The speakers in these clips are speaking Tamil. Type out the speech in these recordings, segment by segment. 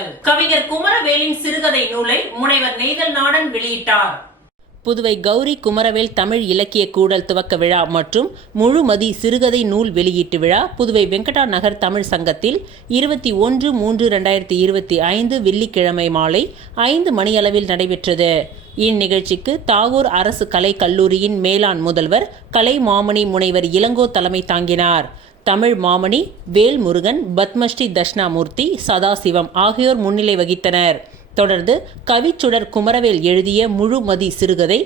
பாடல்கள். கவிஞர் குமரவேலின் சிறுகதை நூலை முனைவர் நெய்தல் நாடன் வெளியிட்டார். புதுவை கௌரி குமரவேல் தமிழ் இலக்கிய கூடல் துவக்க விழா மற்றும் முழுமதி சிறுகதை நூல் வெளியீட்டு விழா புதுவை வெங்கடா நகர் தமிழ் சங்கத்தில் 21/3/2025 வெள்ளிக்கிழமை மாலை 5 மணியளவில் நடைபெற்றது. இந்நிகழ்ச்சிக்கு தாகூர் அரசு கலை கல்லூரியின் மேலாண் முதல்வர் கலை மாமணி முனைவர் இளங்கோ தலைமை தாங்கினார். தமிழ் மாமணி வேல்முருகன், பத்மஸ்ரீ தட்சிணாமூர்த்தி, சதாசிவம் ஆகியோர் முன்னிலை வகித்தனர். தொடர்ந்து கவிச்சுடர் குமரவேல் எழுதிய முழுமதி சிறுகதை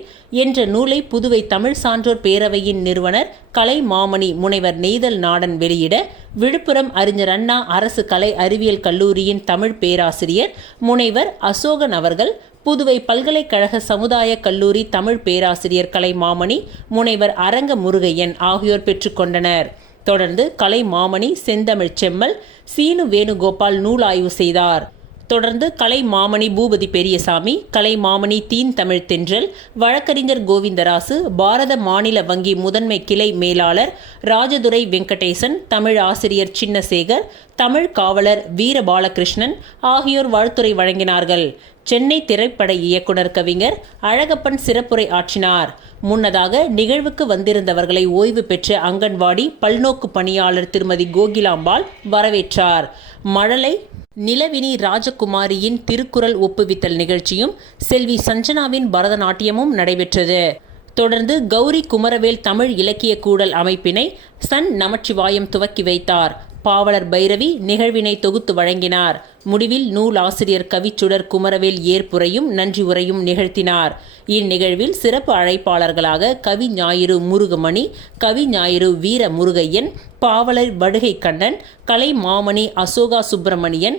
என்ற நூலை புதுவை தமிழ் சான்றோர் பேரவையின் நிறுவனர் கலை மாமணி முனைவர் நெய்தல் நாடன் வெளியிட விழுப்புரம் அறிஞர் அண்ணா அரசு கலை அறிவியல் கல்லூரியின் தமிழ் பேராசிரியர் முனைவர் அசோகன் அவர்கள், புதுவை பல்கலைக்கழக சமுதாய கல்லூரி தமிழ் பேராசிரியர் கலை மாமணி முனைவர் அரங்க முருகையன் ஆகியோர் பெற்றுக்கொண்டனர். தொடர்ந்து கலை மாமணி செந்தமிழ் செம்மல் சீனு வேணுகோபால் நூல் ஆய்வு செய்தார். தொடர்ந்து கலை மாமணி பூபதி பெரியசாமி, கலை மாமணி தீன் தமிழ் தென்றல், வழக்கறிஞர் கோவிந்தராசு, பாரத மாநில வங்கி முதன்மை கிளை மேலாளர் ராஜதுரை வெங்கடேசன், தமிழ் ஆசிரியர் சின்னசேகர், தமிழ் காவலர் வீரபாலகிருஷ்ணன் ஆகியோர் வாழ்த்துரை வழங்கினார்கள். சென்னை திரைப்பட இயக்குனர் கவிஞர் அழகப்பன் சிறப்புரை ஆற்றினார். முன்னதாக நிகழ்வுக்கு வந்திருந்தவர்களை ஓய்வு பெற்ற அங்கன்வாடி பல்நோக்கு பணியாளர் திருமதி கோகிலாம்பாள் வரவேற்றார். மழலை நிலவினி ராஜகுமாரியின் திருக்குறள் ஒப்புவித்தல் நிகழ்ச்சியும் செல்வி சஞ்சனாவின் பரதநாட்டியமும் நடைபெற்றது. தொடர்ந்து கௌரி குமரவேல் தமிழ் இலக்கிய கூடல் அமைப்பினை சன் நமச்சிவாயம் துவக்கி வைத்தார். பாவலர் பைரவி நிகழ்வினை தொகுத்து வழங்கினார். முடிவில் நூல் ஆசிரியர் கவிச்சுடர் குமரவேல் ஏற்புரையும் நன்றி உரையும் நிகழ்த்தினார். இந்நிகழ்வில் சிறப்பு அழைப்பாளர்களாக கவி ஞாயிறு முருகமணி, கவி ஞாயிறு வீர முருகையன், பாவலர் வடுகை கண்ணன், கலை மாமணி அசோகா சுப்பிரமணியன்,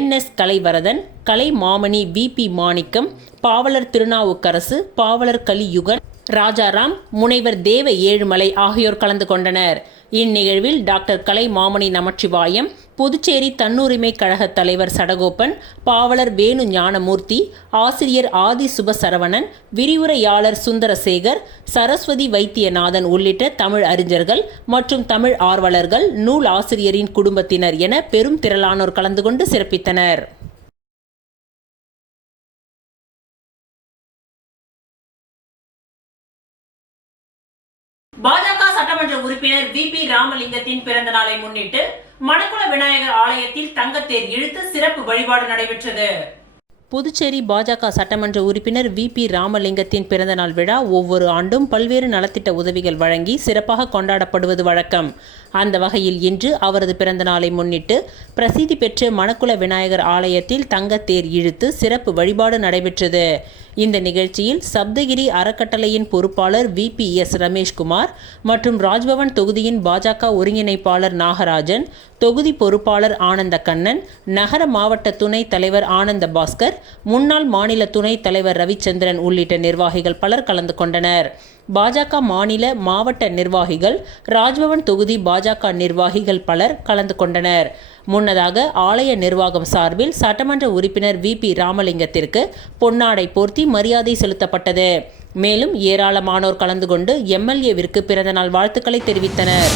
NS கலைவரதன், கலை மாமணி BP மாணிக்கம், பாவலர் திருநாவுக்கரசு, பாவலர் கலியுகன், ராஜாராம், முனைவர் தேவ ஏழுமலை ஆகியோர் கலந்து கொண்டனர். இந்நிகழ்வில் டாக்டர் கலை மாமணி நமச்சிவாயம், புதுச்சேரி தன்னுரிமை கழக தலைவர் சடகோப்பன், பாவலர் வேணு ஞானமூர்த்தி, ஆசிரியர் ஆதி சுபசரவணன், விரிவுரையாளர் சுந்தரசேகர், சரஸ்வதி வைத்தியநாதன் உள்ளிட்ட தமிழ் அறிஞர்கள் மற்றும் தமிழ் ஆர்வலர்கள், நூல் ஆசிரியரின் குடும்பத்தினர் என பெரும் திரளானோர் கலந்து கொண்டு சிறப்பித்தனர். பாஜக சட்டமன்ற உறுப்பினர் VP ராமலிங்கத்தின் பிறந்த நாளை முன்னிட்டு மணக்குள விநாயகர் ஆலயத்தில் தங்கத்தேர் இழுத்து சிறப்பு வழிபாடு நடைபெற்றது. புதுச்சேரி பாஜக சட்டமன்ற உறுப்பினர் VP ராமலிங்கத்தின் பிறந்தநாள் விழா ஒவ்வொரு ஆண்டும் பல்வேறு நலத்திட்ட உதவிகள் வழங்கி சிறப்பாக கொண்டாடப்படுவது வழக்கம். அந்த வகையில் இன்று அவரது பிறந்தநாளை முன்னிட்டு பிரசித்தி பெற்ற மணக்குள விநாயகர் ஆலயத்தில் தங்கத்தேர் இழுத்து சிறப்பு வழிபாடு நடைபெற்றது. இந்த நிகழ்ச்சியில் சப்தகிரி அறக்கட்டளையின் பொறுப்பாளர் VPS ரமேஷ்குமார் மற்றும் ராஜ்பவன் தொகுதியின் பாஜக ஒருங்கிணைப்பாளர் நாகராஜன், தொகுதி பொறுப்பாளர் ஆனந்த கண்ணன், நகர மாவட்ட துணைத் தலைவர் ஆனந்த பாஸ்கர், முன்னாள் மாநில துணைத் தலைவர் ரவிச்சந்திரன் உள்ளிட்ட நிர்வாகிகள் பலர் கலந்து கொண்டனர். பாஜக மாநில மாவட்ட நிர்வாகிகள், ராஜ்பவன் தொகுதி பாஜக நிர்வாகிகள் பலர் கலந்து கொண்டனர். முன்னதாக ஆலய நிர்வாகம் சார்பில் சட்டமன்ற உறுப்பினர் VP ராமலிங்கத்திற்கு பொன்னாடை போர்த்தி மரியாதை செலுத்தப்பட்டது. மேலும் ஏராளமானோர் கலந்து கொண்டு MLAவிற்கு பிறந்தநாள் வாழ்த்துக்களை தெரிவித்தனர்.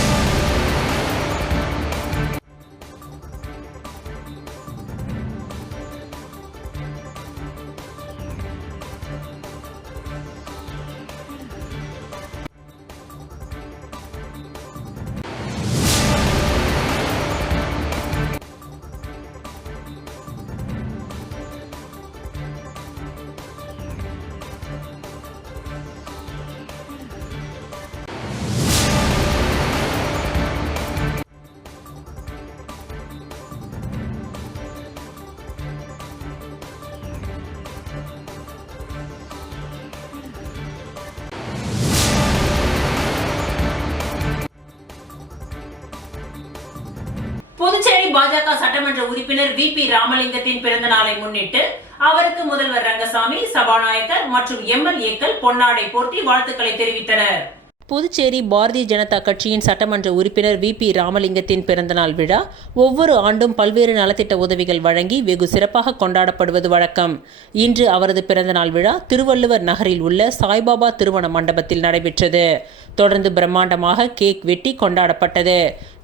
புதுச்சேரி பாஜக சட்டமன்ற உறுப்பினர் VP ராமலிங்கத்தின் பிறந்த நாளை முன்னிட்டு அவருக்கு முதல்வர் ரங்கசாமி, சபாநாயகர் மற்றும் MLAக்கள் பொன்னாடை போர்த்தி வாழ்த்துக்களை தெரிவித்தனர். புதுச்சேரி பாரதிய ஜனதா கட்சியின் சட்டமன்ற உறுப்பினர் VP ராமலிங்கத்தின் பிறந்தநாள் விழா ஒவ்வொரு ஆண்டும் பல்வேறு நலத்திட்ட உதவிகள் வழங்கி வெகு சிறப்பாக கொண்டாடப்படுவது வழக்கம். இன்று அவரது பிறந்தநாள் விழா திருவள்ளுவர் நகரில் உள்ள சாய்பாபா திருமண மண்டபத்தில் நடைபெற்றது. தொடர்ந்து பிரம்மாண்டமாக கேக் வெட்டி கொண்டாடப்பட்டது.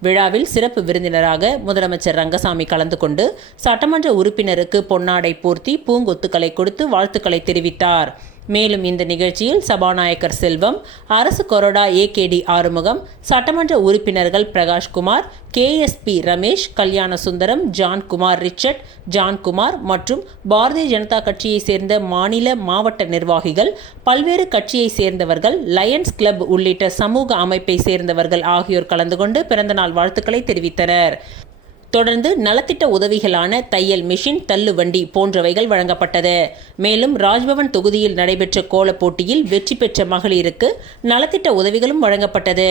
விழாவில் சிறப்பு விருந்தினராக முதலமைச்சர் ரங்கசாமி கலந்து கொண்டு சட்டமன்ற உறுப்பினருக்கு பொன்னாடை போர்த்தி பூங்கொத்துக்களை கொடுத்து வாழ்த்துக்களை தெரிவித்தார். மேலும் இந்த நிகழ்ச்சியில் சபாநாயகர் செல்வம், அரசு கொறடா AKD ஆறுமுகம், சட்டமன்ற உறுப்பினர்கள் பிரகாஷ்குமார், KSP ரமேஷ், கல்யாண சுந்தரம், ஜான்குமார் ரிச்சர்ட், ஜான்குமார் மற்றும் பாரதிய ஜனதா கட்சியை சேர்ந்த மாநில, மாவட்ட நிர்வாகிகள், பல்வேறு கட்சியை சேர்ந்தவர்கள், லயன்ஸ் கிளப் உள்ளிட்ட சமூக அமைப்பை சேர்ந்தவர்கள் ஆகியோர் கலந்து கொண்டு பிறந்தநாள் வாழ்த்துக்களை தெரிவித்தனர். தொடர்ந்து நலத்திட்ட உதவிகளான தையல் மிஷின், தள்ளுவண்டி போன்றவைகள் வழங்கப்பட்டது. மேலும் ராஜ்பவன் தொகுதியில் நடைபெற்ற கோலப் போட்டியில் வெற்றி பெற்ற மகளிருக்கு நலத்திட்ட உதவிகளும் வழங்கப்பட்டது.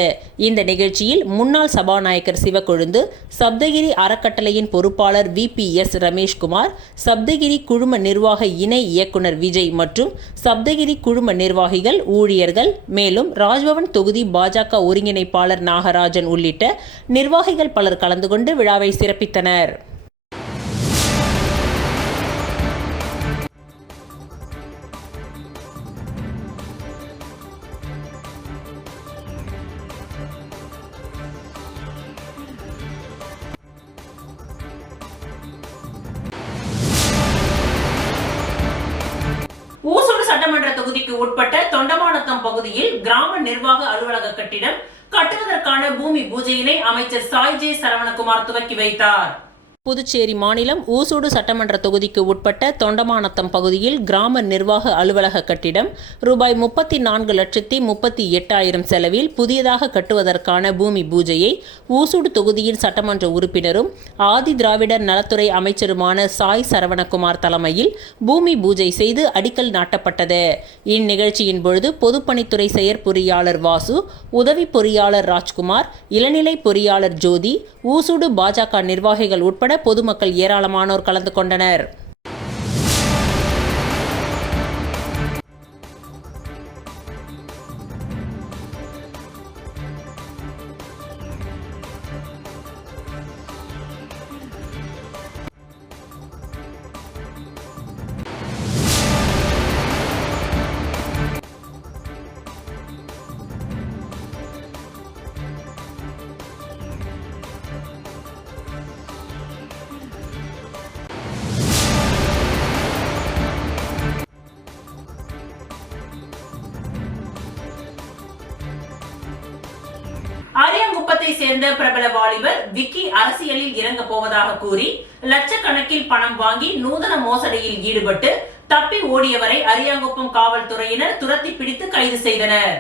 இந்த நிகழ்ச்சியில் முன்னாள் சபாநாயகர் சிவக்கொழுந்து, சப்தகிரி அறக்கட்டளையின் பொறுப்பாளர் VPS ரமேஷ்குமார், சப்தகிரி குழும நிர்வாக இணை இயக்குனர் விஜய் மற்றும் சப்தகிரி குழும நிர்வாகிகள், ஊழியர்கள், மேலும் ராஜ்பவன் தொகுதி பாஜக ஒருங்கிணைப்பாளர் நாகராஜன் உள்ளிட்ட நிர்வாகிகள் பலர் கலந்து கொண்டு விழாவை சிறப்பித்தனர். ஊசூடு சட்டமன்ற தொகுதிக்கு உட்பட்ட தொண்டமானத்தம் பகுதியில் கிராம நிர்வாக அலுவலக கட்டிடம் கட்டுவதற்கான பூமி பூஜையினை அமைச்சர் சாய் ஜே சரவணகுமார் துவக்கி வைத்தார். புதுச்சேரி மாநிலம் ஊசூடு சட்டமன்ற தொகுதிக்கு உட்பட்ட தொண்டமானத்தம் பகுதியில் கிராம நிர்வாக அலுவலக கட்டிடம் ரூபாய் 34,38,000 செலவில் புதியதாக கட்டுவதற்கான பூமி பூஜையை ஊசூடு தொகுதியின் சட்டமன்ற உறுப்பினரும் ஆதி திராவிடர் நலத்துறை அமைச்சருமான சாய் சரவணகுமார் தலைமையில் பூமி பூஜை செய்து அடிக்கல் நாட்டப்பட்டது. இந்நிகழ்ச்சியின் பொழுது பொதுப்பணித்துறை செயற்பொறியாளர் வாசு, உதவி பொறியாளர் ராஜ்குமார், இளநிலை பொறியாளர் ஜோதி, ஊசூடு பாஜக நிர்வாகிகள் உட்பட பொதுமக்கள் ஏராளமானோர் கலந்து கொண்டனர். அரியாங்குப்பத்தை சேர்ந்த பிரபல வாலிபர் விக்கி அரசியலில் இறங்க போவதாக கூறி லட்சக்கணக்கில் பணம் வாங்கி நூதன மோசடியில் ஈடுபட்டு தப்பி ஓடியவரை அரியாங்குப்பம் காவல்துறையினர் துரத்தி பிடித்து கைது செய்தனர்.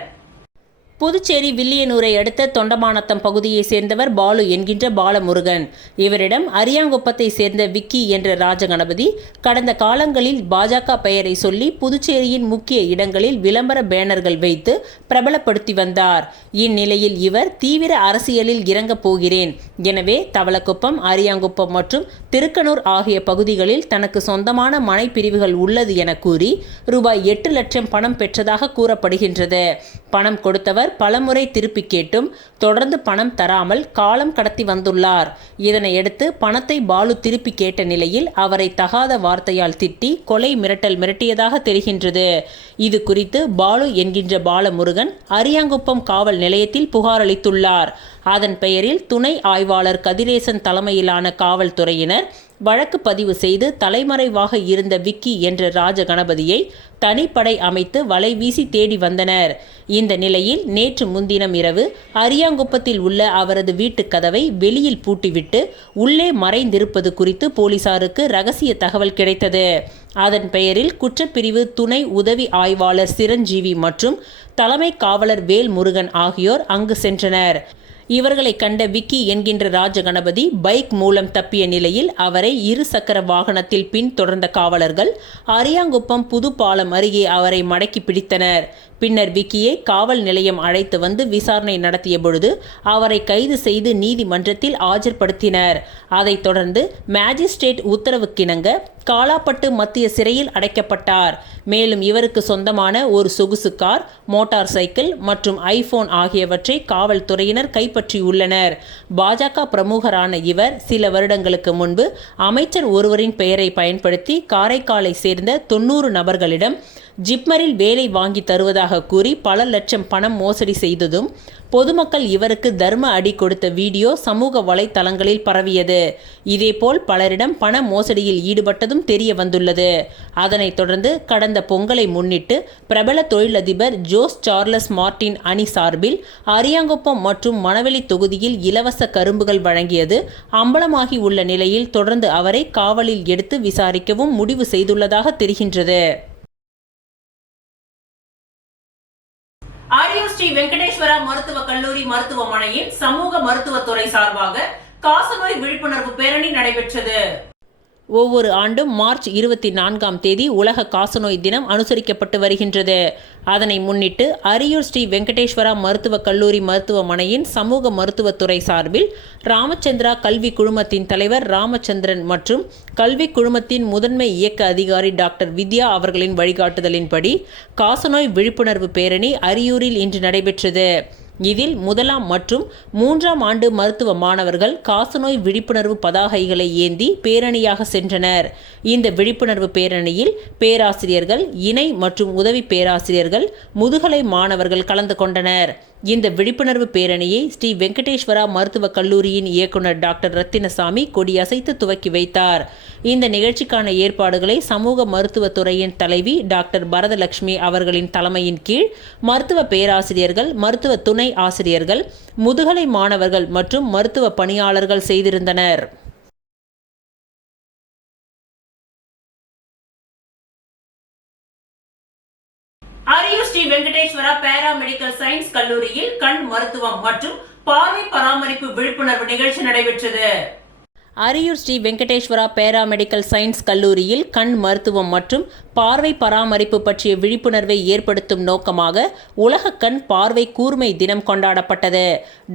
புதுச்சேரி வில்லியனூரை அடுத்த தொண்டமானத்தம் பகுதியை சேர்ந்தவர் பாலு என்கின்ற பாலமுருகன். இவரிடம் அரியாங்குப்பத்தை சேர்ந்த விக்கி என்ற ராஜகணபதி கடந்த காலங்களில் பாஜக பெயரை சொல்லி புதுச்சேரியின் முக்கிய இடங்களில் விளம்பர பேனர்கள் வைத்து பிரபலப்படுத்தி வந்தார். இந்நிலையில் இவர் தீவிர அரசியலில் இறங்கப் போகிறேன், எனவே தவளக்குப்பம், அரியாங்குப்பம் மற்றும் திருக்கனூர் ஆகிய பகுதிகளில் தனக்கு சொந்தமான மனை பிரிவுகள் உள்ளது என கூறி ரூபாய் 8 லட்சம் பணம் பெற்றதாக கூறப்படுகின்றது. பணம் கொடுத்தவர் பலமுறை திருப்பி கேட்டும் தொடர்ந்து பணம் தராமல் காலம் கடத்தி வந்துள்ளார். இதனையடுத்து பணத்தை பாலு திருப்பி கேட்ட நிலையில் அவரை தகாத வார்த்தையால் திட்டி கொலை மிரட்டல் மிரட்டியதாக தெரிகின்றது. இது குறித்து பாலு என்கின்ற பாலமுருகன் அரியாங்குப்பம் காவல் நிலையத்தில் புகார் அளித்துள்ளார். அதன் பெயரில் துணை ஆய்வாளர் கதிரேசன் தலைமையிலான காவல்துறையினர் வழக்கு பதிவு செய்து தலைமறைவாக இருந்த விக்கி என்ற ராஜகணபதியை தனிப்படை அமைத்து வலை வீசி தேடி வந்தனர். இந்த நிலையில் நேற்று முன்தினம் இரவு அரியாங்குப்பத்தில் உள்ள அவரது வீட்டு கதவை வெளியில் பூட்டிவிட்டு உள்ளே மறைந்திருப்பது குறித்து போலீசாருக்கு ரகசிய தகவல் கிடைத்தது. அதன் பெயரில் குற்றப்பிரிவு துணை உதவி ஆய்வாளர் சிரஞ்சீவி மற்றும் தலைமை காவலர் வேல்முருகன் ஆகியோர் அங்கு சென்றனர். இவர்களை கண்ட விக்கி என்கின்ற ராஜகணபதி பைக் மூலம் தப்பிய நிலையில் அவரை 2 சக்கர வாகனத்தில் பின் தொடர்ந்த காவலர்கள் அரியாங்குப்பம் புதுப்பாலம் அருகே அவரை மடக்கி பிடித்தனர். பின்னர் விக்கியை காவல் நிலையம் அழைத்து வந்து விசாரணை நடத்திய பொழுது அவரை கைது செய்து நீதிமன்றத்தில் ஆஜர்படுத்தினர். அதைத் தொடர்ந்து மேஜிஸ்ட்ரேட் உத்தரவுக்கிணங்க காலாப்பட்டு மத்திய சிறையில் அடைக்கப்பட்டார். மேலும் இவருக்கு சொந்தமான ஒரு சொகுசு கார், மோட்டார் சைக்கிள் மற்றும் ஐபோன் ஆகியவற்றை காவல்துறையினர் கைப்பற்றியுள்ளனர். பாஜக பிரமுகரான இவர் சில வருடங்களுக்கு முன்பு அமைச்சர் ஒருவரின் பெயரை பயன்படுத்தி காரைக்காலை சேர்ந்த 90 நபர்களிடம் ஜிப்மரில் வேலை வாங்கி தருவதாக கூறி பல லட்சம் பணம் மோசடி செய்ததும் பொதுமக்கள் இவருக்கு தர்ம அடி கொடுத்த வீடியோ சமூக வலைத்தளங்களில் பரவியது. இதேபோல் பலரிடம் பண மோசடியில் ஈடுபட்டதும் தெரிய வந்துள்ளது. அதனைத் தொடர்ந்து கடந்த பொங்கலை முன்னிட்டு பிரபல தொழிலதிபர் ஜோஸ் சார்லஸ் மார்டின் அணி சார்பில் அரியாங்குப்பம் மற்றும் மணவெளி தொகுதியில் இலவச கரும்புகள் வழங்கியது அம்பலமாகி உள்ள நிலையில் தொடர்ந்து அவரை காவலில் எடுத்து விசாரிக்கவும் முடிவு செய்துள்ளதாக தெரிகின்றது. அரியூர் ஸ்ரீ வெங்கடேஸ்வரா மருத்துவக் கல்லூரி மருத்துவமனையின் சமூக மருத்துவத்துறை சார்பாக காசநோய் விழிப்புணர்வு பேரணி நடைபெற்றது. ஒவ்வொரு ஆண்டும் மார்ச் 24ஆம் தேதி உலக காசநோய் தினம் அனுசரிக்கப்பட்டு வருகின்றது. அதனை முன்னிட்டு அரியூர் ஸ்ரீ வெங்கடேஸ்வரா மருத்துவக் கல்லூரி மருத்துவமனையின் சமூக மருத்துவத்துறை சார்பில் ராமச்சந்திரா கல்வி குழுமத்தின் தலைவர் ராமச்சந்திரன் மற்றும் கல்வி குழுமத்தின் முதன்மை இயக்க அதிகாரி டாக்டர் வித்யா அவர்களின் வழிகாட்டுதலின்படி காசநோய் விழிப்புணர்வு பேரணி அரியூரில் இன்று நடைபெற்றது. இதில் 1ஆம் மற்றும் 3ஆம் ஆண்டு மருத்துவ மாணவர்கள் காசநோய் விழிப்புணர்வு பதாகைகளை ஏந்தி பேரணியாக சென்றனர். இந்த விழிப்புணர்வு பேரணியில் பேராசிரியர்கள், இணை மற்றும் உதவி பேராசிரியர்கள், முதுகலை மாணவர்கள் கலந்து கொண்டனர். இந்த விழிப்புணர்வு பேரணியை ஸ்ரீ வெங்கடேஸ்வரா மருத்துவக் கல்லூரியின் இயக்குனர் டாக்டர் ரத்தினசாமி கொடியசைத்து துவக்கி வைத்தார். இந்த நிகழ்ச்சிக்கான ஏற்பாடுகளை சமூக மருத்துவத்துறையின் தலைவி டாக்டர் பரதலட்சுமி அவர்களின் தலைமையின் கீழ் மருத்துவ பேராசிரியர்கள், மருத்துவ துணை ஆசிரியர்கள், முதுகலை மாணவர்கள் மற்றும் மருத்துவ பணியாளர்கள் செய்திருந்தனர். அரியூர் ஸ்ரீ வெங்கடேஸ்வரா பாராமெடிக்கல் சயின்ஸ் கல்லூரியில் கண் மருத்துவம் மற்றும் பார்வை பராமரிப்பு விழிப்புணர்வு நிகழ்ச்சி நடைபெற்றது. அரியூர் ஸ்ரீ வெங்கடேஸ்வரா பாராமெடிக்கல் சயின்ஸ் கல்லூரியில் கண் மருத்துவம் மற்றும் பார்வை பராமரிப்பு பற்றிய விழிப்புணர்வை ஏற்படுத்தும் நோக்கமாக உலக கண் பார்வை கூர்மை தினம் கொண்டாடப்பட்டது.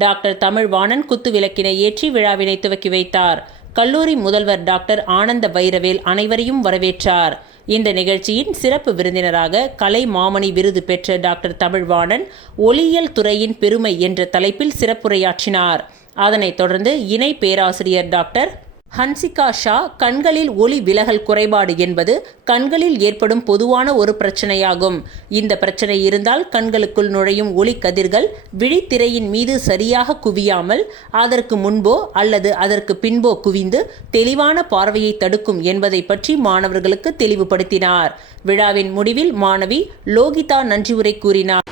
டாக்டர் தமிழ்வாணன் குத்துவிளக்கினை ஏற்றி விழாவினை துவக்கி வைத்தார். கல்லூரி முதல்வர் டாக்டர் ஆனந்த வைரவேல் அனைவரையும் வரவேற்றார். இந்த நிகழ்ச்சியின் சிறப்பு விருந்தினராக கலை மாமணி விருது பெற்ற டாக்டர் தமிழ்வாணன் ஒளியியல் துறையின் பெருமை என்ற தலைப்பில் சிறப்புரையாற்றினார். அதனைத் தொடர்ந்து இணை பேராசிரியர் டாக்டர் ஹன்சிகா ஷா கண்களில் ஒளி விலகல் குறைபாடு என்பது கண்களில் ஏற்படும் பொதுவான ஒரு பிரச்சனையாகும். இந்த பிரச்சனை இருந்தால் கண்களுக்குள் நுழையும் ஒளி கதிர்கள் விழித்திரையின் மீது சரியாக குவியாமல் அதற்கு முன்போ அல்லது அதற்கு பின்போ குவிந்து தெளிவான பார்வையை தடுக்கும் என்பதை பற்றி மாணவர்களுக்கு தெளிவுபடுத்தினார். விழாவின் முடிவில் மாணவி லோகிதா நன்றியுரை கூறினார்.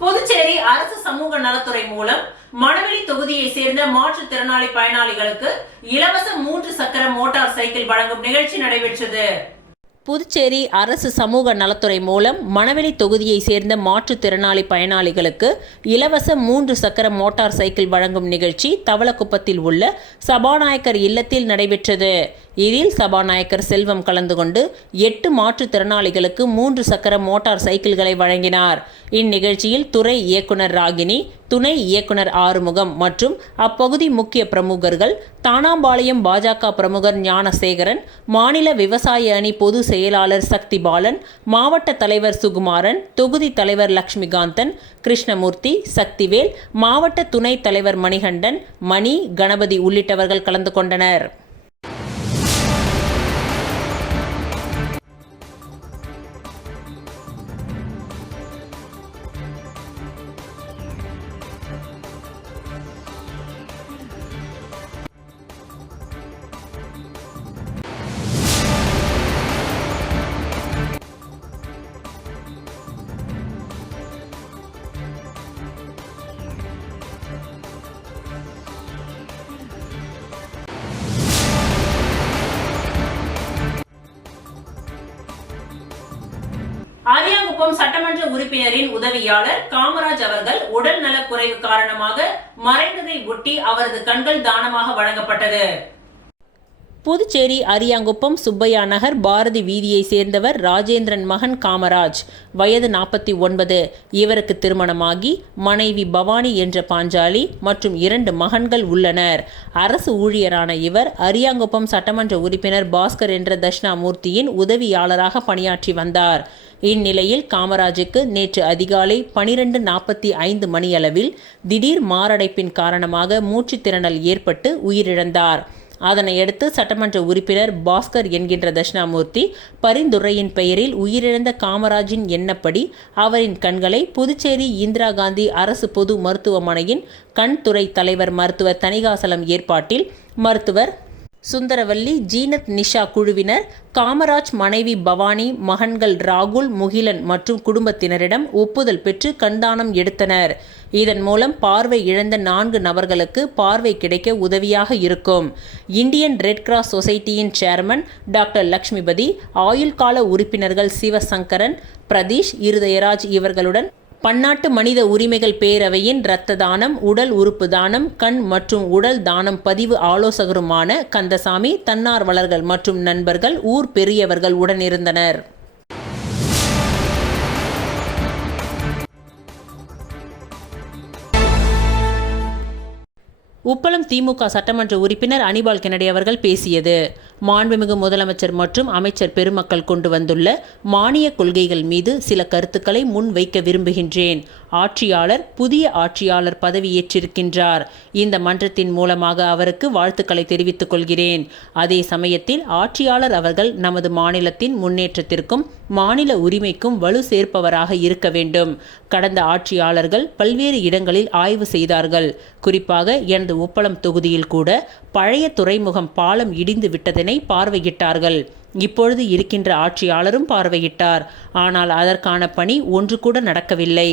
புதுச்சேரி அரசு சமூக நலத்துறை மூலம் மணவெளி தொகுதியை சேர்ந்த மாற்றுத்திறனாளி பயனாளிகளுக்கு இலவச 3 சக்கர மோட்டார் சைக்கிள் வழங்கும் நிகழ்ச்சி நடைபெற்றது. புதுச்சேரி அரசு சமூக நலத்துறை மூலம் மணவெளி தொகுதியை சேர்ந்த மாற்றுத்திறனாளி பயனாளிகளுக்கு இலவச 3 சக்கர மோட்டார் சைக்கிள் வழங்கும் நிகழ்ச்சி தவளக்குப்பத்தில் உள்ள சபாநாயகர் இல்லத்தில் நடைபெற்றது. இதில் சபாநாயகர் செல்வம் கலந்து கொண்டு 8 மாற்றுத்திறனாளிகளுக்கு 3 சக்கர மோட்டார் சைக்கிள்களை வழங்கினார். இந்நிகழ்ச்சியில் துறை இயக்குனர் ராகினி, துணை இயக்குனர் ஆறுமுகம் மற்றும் அப்பகுதி முக்கிய பிரமுகர்கள், தானாம்பாளையம் பாஜக பிரமுகர் ஞானசேகரன், மாநில விவசாய அணி பொது செயலாளர் சக்திபாலன், மாவட்ட தலைவர் சுகுமாரன், தொகுதி தலைவர் லட்சுமிகாந்தன், கிருஷ்ணமூர்த்தி, சக்திவேல், மாவட்ட துணை தலைவர் மணிகண்டன், மணி, கணபதி உள்ளிட்டவர்கள் கலந்து கொண்டனர். அரியாங்குப்பம் சட்டமன்ற உறுப்பினரின் உதவியாளர் காமராஜ் அவர்கள் உடல் நலக்குறைவு காரணமாக மறைந்ததை ஒட்டி அவரது கண்கள் தானமாக வழங்கப்பட்டது. புதுச்சேரி அரியாங்குப்பம் சுப்பையா நகர் பாரதி வீதியை சேர்ந்தவர் ராஜேந்திரன் மகன் காமராஜ். வயது 49. இவருக்கு திருமணமாகி மனைவி பவானி என்ற பாஞ்சாலி மற்றும் 2 மகன்கள் உள்ளனர். அரசு ஊழியரான இவர் அரியாங்குப்பம் சட்டமன்ற உறுப்பினர் பாஸ்கர் என்ற தட்சிணாமூர்த்தியின் உதவியாளராக பணியாற்றி வந்தார். இந்நிலையில் காமராஜுக்கு நேற்று அதிகாலை 12:45 மணியளவில் திடீர் மாரடைப்பின் காரணமாக மூச்சுத் திணறல் ஏற்பட்டு உயிரிழந்தார். அதனையடுத்து சட்டமன்ற உறுப்பினர் பாஸ்கர் என்கின்ற தட்சிணாமூர்த்தி பரிந்துரையின் பெயரில் உயிரிழந்த காமராஜின் எண்ணப்படி அவரின் கண்களை புதுச்சேரி இந்திரா காந்தி அரசு பொது மருத்துவமனையின் கண் துறை தலைவர் மருத்துவர் தணிகாசலம் ஏற்பாட்டில் மருத்துவர் சுந்தரவல்லி ஜீனத் நிஷா குழுவினர் காமராஜ் மனைவி பவானி, மகன்கள் ராகுல், முகிலன் மற்றும் குடும்பத்தினரிடம் ஒப்புதல் பெற்று கண்தானம் எடுத்தனர். இதன் மூலம் பார்வை இழந்த 4 நபர்களுக்கு பார்வை கிடைக்க உதவியாக இருக்கும். இந்தியன் ரெட் கிராஸ் சொசைட்டியின் சேர்மன் டாக்டர் லட்சுமிபதி, ஆயுள்கால உறுப்பினர்கள் சிவசங்கரன், பிரதீஷ், இருதயராஜ் இவர்களுடன் பன்னாட்டு மனித உரிமைகள் பேரவையின் இரத்த தானம், உடல் உறுப்பு தானம், கண் மற்றும் உடல் தானம் பதிவு ஆலோசகருமான கந்தசாமி, தன்னார்வலர்கள் மற்றும் நண்பர்கள், ஊர் பெரியவர்கள் உடனிருந்தனர். உப்பளம் திமுக சட்டமன்ற உறுப்பினர் அனிபால் கென்னடி அவர்கள் பேசியது. மாண்புமிகு முதலமைச்சர் மற்றும் அமைச்சர் பெருமக்கள் கொண்டு வந்துள்ள மானிய கொள்கைகள் மீது சில கருத்துக்களை முன்வைக்க விரும்புகின்றேன். ஆட்சியாளர் புதிய ஆட்சியாளர் பதவியேற்றிருக்கின்றார். இந்த மன்றத்தின் மூலமாக அவருக்கு வாழ்த்துக்களை தெரிவித்துக் கொள்கிறேன். அதே சமயத்தில் ஆட்சியாளர் அவர்கள் நமது மாநிலத்தின் முன்னேற்றத்திற்கும் மாநில உரிமைக்கும் வலு சேர்ப்பவராக இருக்க வேண்டும். கடந்த ஆட்சியாளர்கள் பல்வேறு இடங்களில் ஆய்வு செய்தார்கள். குறிப்பாக எனது உப்பளம் தொகுதியில் கூட பழைய துறைமுகம் பாலம் இடிந்து விட்டதனை பார்வையிட்டார்கள். இப்பொழுது இருக்கின்ற ஆட்சியாளரும் பார்வையிட்டார். ஆனால் அதற்கான பணி ஒன்று கூட நடக்கவில்லை.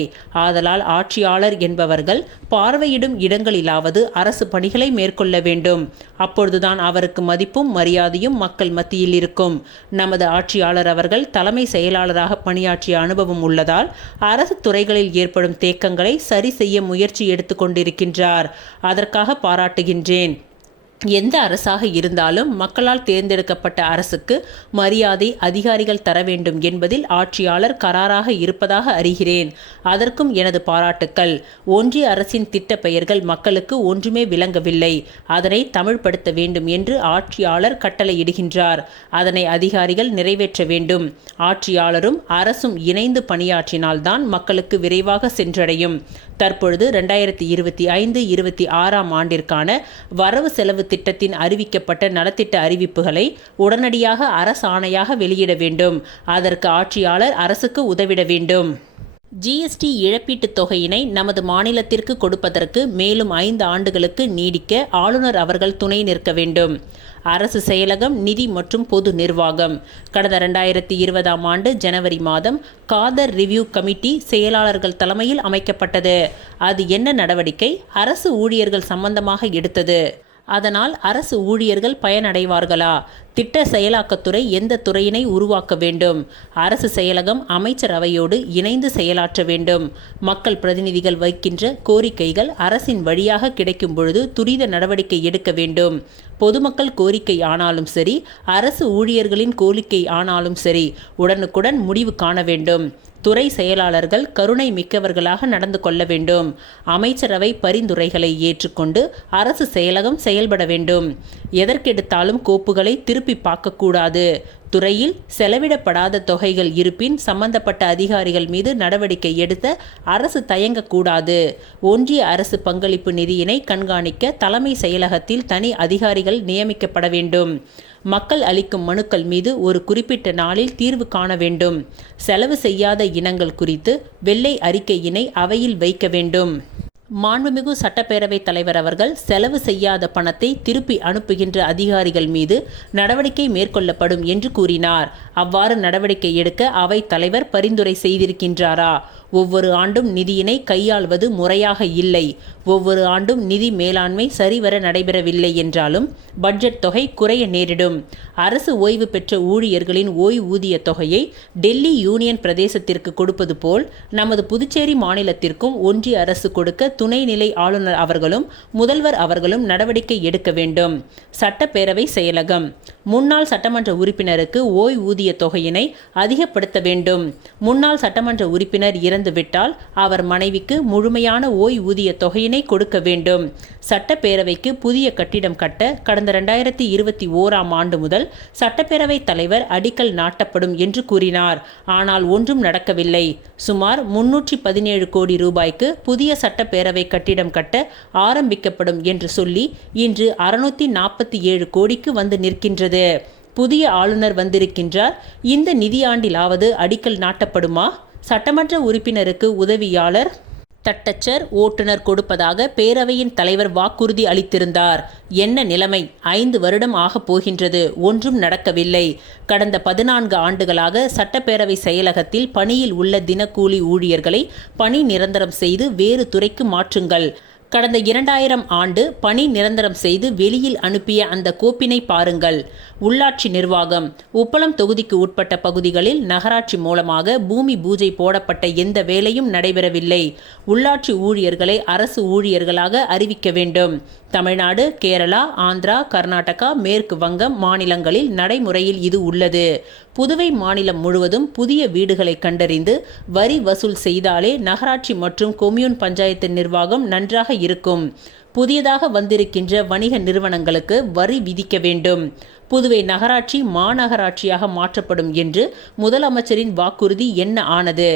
ஆதலால் ஆட்சியாளர் என்பவர்கள் பார்வையிடும் இடங்களிலாவது அரசு பணிகளை மேற்கொள்ள வேண்டும். அப்பொழுதுதான் அவருக்கு மதிப்பும் மரியாதையும் மக்கள் மத்தியில் இருக்கும். நமது ஆட்சியாளர் அவர்கள் தலைமை செயலாளராக பணியாற்றிய அனுபவம் உள்ளதால் அரசு துறைகளில் ஏற்படும் தேக்கங்களை சரி செய்ய முயற்சி எடுத்து கொண்டிருக்கின்றார். அதற்காக பாராட்டுகின்றேன். எந்த அரசாக இருந்தாலும் மக்களால் தேர்ந்தெடுக்கப்பட்ட அரசுக்கு மரியாதை அதிகாரிகள் தர வேண்டும் என்பதில் ஆட்சியாளர் கராராக இருப்பதாக அறிகிறேன். அதற்கும் எனது பாராட்டுக்கள். ஒன்றிய அரசின் திட்ட பெயர்கள் மக்களுக்கு ஒன்றுமே விளங்கவில்லை. அதனை தமிழ்படுத்த வேண்டும் என்று ஆட்சியாளர் கட்டளையிடுகின்றார். அதனை அதிகாரிகள் நிறைவேற்ற வேண்டும். ஆட்சியாளரும் அரசும் இணைந்து பணியாற்றினால்தான் மக்களுக்கு விரைவாக சென்றடையும். தற்பொழுது 2025-26 ஆண்டிற்கான வரவு செலவு திட்டத்தின் அறிவிக்கப்பட்ட நலத்திட்ட அறிவிப்புகளை உடனடியாக அரசாணையாக வெளியிட வேண்டும். அதற்கு ஆட்சியாளர் அரசுக்கு உதவிட வேண்டும். ஜிஎஸ்டி இழப்பீட்டுத் தொகையினை நமது மாநிலத்திற்கு கொடுப்பதற்கு மேலும் 5 ஆண்டுகளுக்கு நீடிக்க ஆளுநர் அவர்கள் துணை நிற்க வேண்டும். அரசு செயலகம், நிதி மற்றும் பொது நிர்வாகம் கடந்த 2020 ஆண்டு ஜனவரி மாதம் காதர் ரிவ்யூ கமிட்டி செயலாளர்கள் தலைமையில் அமைக்கப்பட்டது. அது என்ன நடவடிக்கை அரசு ஊழியர்கள் சம்பந்தமாக எடுத்தது? அதனால் அரசு ஊழியர்கள் பயனடைவார்களா? திட்ட செயலாக்கத்துறை எந்த துறையினை உருவாக்க வேண்டும்? அரசு செயலகம் அமைச்சரவையோடு இணைந்து செயலாற்ற வேண்டும். மக்கள் பிரதிநிதிகள் வைக்கின்ற கோரிக்கைகள் அரசின் வழியாக கிடைக்கும் பொழுது துரித நடவடிக்கை எடுக்க வேண்டும். பொதுமக்கள் கோரிக்கை ஆனாலும் சரி, அரசு ஊழியர்களின் கோரிக்கை ஆனாலும் சரி, உடனுக்குடன் முடிவு காண வேண்டும். துறை செயலாளர்கள் கருணை மிக்கவர்களாக நடந்து கொள்ள வேண்டும். அமைச்சரவை பரிந்துரைகளை ஏற்றுக்கொண்டு அரசு செயலகம் செயல்பட வேண்டும். எதற்கெடுத்தாலும் கோப்புகளை திருப்பி பார்க்கக்கூடாது. துறையில் செலவிடப்படாத தொகைகள் இருப்பின் சம்பந்தப்பட்ட அதிகாரிகள் மீது நடவடிக்கை எடுத்த அரசு தயங்கக்கூடாது. ஒன்றிய அரசு பங்களிப்பு நிதியினை கண்காணிக்க தலைமை செயலகத்தில் தனி அதிகாரிகள் நியமிக்கப்பட வேண்டும். மக்கள் அளிக்கும் மனுக்கள் மீது ஒரு குறிப்பிட்ட நாளில் தீர்வு காண வேண்டும். செலவு செய்யாத இனங்கள் குறித்து வெள்ளை அறிக்கையினை அவையில் வைக்க வேண்டும். மாண்புமிகு சட்டப்பேரவைத் தலைவர் அவர்கள் செலவு செய்யாத பணத்தை திருப்பி அனுப்புகின்ற அதிகாரிகள் மீது நடவடிக்கை மேற்கொள்ளப்படும் என்று கூறினார். அவ்வாறு நடவடிக்கை எடுக்க அவைத் தலைவர் பரிந்துரை செய்திருக்கின்றாரா? ஒவ்வொரு ஆண்டும் நிதியினை கையாள்வது முறையாக இல்லை. ஒவ்வொரு ஆண்டும் நிதி மேலாண்மை சரிவர நடைபெறவில்லை என்றாலும் பட்ஜெட் தொகை குறைய நேரிடும். அரசு ஓய்வு பெற்ற ஊழியர்களின் ஓய்வூதிய தொகையை டெல்லி யூனியன் பிரதேசத்திற்கு கொடுப்பது போல் நமது புதுச்சேரி மாநிலத்திற்கும் ஒன்றிய அரசு கொடுக்க துணைநிலை ஆளுநர் அவர்களும் முதல்வர் அவர்களும் நடவடிக்கை எடுக்க வேண்டும். சட்டப்பேரவை செயலகம் முன்னாள் சட்டமன்ற உறுப்பினருக்கு ஓய்வூதிய தொகையினை அதிகப்படுத்த வேண்டும். முன்னாள் சட்டமன்ற உறுப்பினர் இறந்துவிட்டால் அவர் மனைவிக்கு முழுமையான ஓய்வூதிய தொகையினை கொடுக்க வேண்டும். சட்டப்பேரவைக்கு புதிய கட்டிடம் கட்ட கடந்த 2021ஆம் ஆண்டு முதல் சட்டப்பேரவைத் தலைவர் அடிக்கல் நாட்டப்படும் என்று கூறினார். ஆனால் ஒன்றும் நடக்கவில்லை. சுமார் 317 கோடி ரூபாய்க்கு புதிய சட்டப்பேரவை கட்டிடம் கட்ட ஆரம்பிக்கப்படும் என்று சொல்லி இன்று 647 கோடிக்கு வந்து நிற்கின்றது. புதிய ஆளுநர் வந்திருக்கின்றார். இந்த நிதியாண்டிலாவது அடிக்கல் நாட்டப்படுமா? சட்டமன்ற உறுப்பினருக்கு உதவியாளர், தட்டச்சர், ஓட்டுநர் கொடுப்பதாக பேரவையின் தலைவர் வாக்குறுதி அளித்திருந்தார். என்ன நிலைமை? 5 வருடம் ஆகப் போகின்றது. ஒன்றும் நடக்கவில்லை. கடந்த 14 ஆண்டுகளாக சட்டப்பேரவை செயலகத்தில் பணியில் உள்ள தினக்கூலி ஊழியர்களை பணி நிரந்தரம் செய்து வேறு துறைக்கு மாற்றுங்கள். கடந்த 2000 ஆண்டு பணி நிரந்தரம் செய்து வெளியில் அனுப்பிய அந்த கோப்பினை பாருங்கள். உள்ளாட்சி நிர்வாகம் உப்பளம் தொகுதிக்கு உட்பட்ட பகுதிகளில் நகராட்சி மூலமாக பூமி பூஜை போடப்பட்ட எந்த வேலையும் நடைபெறவில்லை. உள்ளாட்சி ஊழியர்களை அரசு ஊழியர்களாக அறிவிக்க வேண்டும். தமிழ்நாடு, கேரளா, ஆந்திரா, கர்நாடகா, மேற்கு வங்கம் மாநிலங்களில் நடைமுறையில் இது உள்ளது. புதுவை மாநிலம் முழுவதும் புதிய வீடுகளை கண்டறிந்து வரி வசூல் செய்தாலே நகராட்சி மற்றும் கொம்யூன் பஞ்சாயத்து நிர்வாகம் நன்றாக இருக்கும். புதியதாக வந்திருக்கின்ற வணிக நிறுவனங்களுக்கு வரி விதிக்க வேண்டும். புதுவை நகராட்சி மாநகராட்சியாக மாற்றப்படும் என்று முதலமைச்சரின் வாக்குறுதி என்ன ஆனது?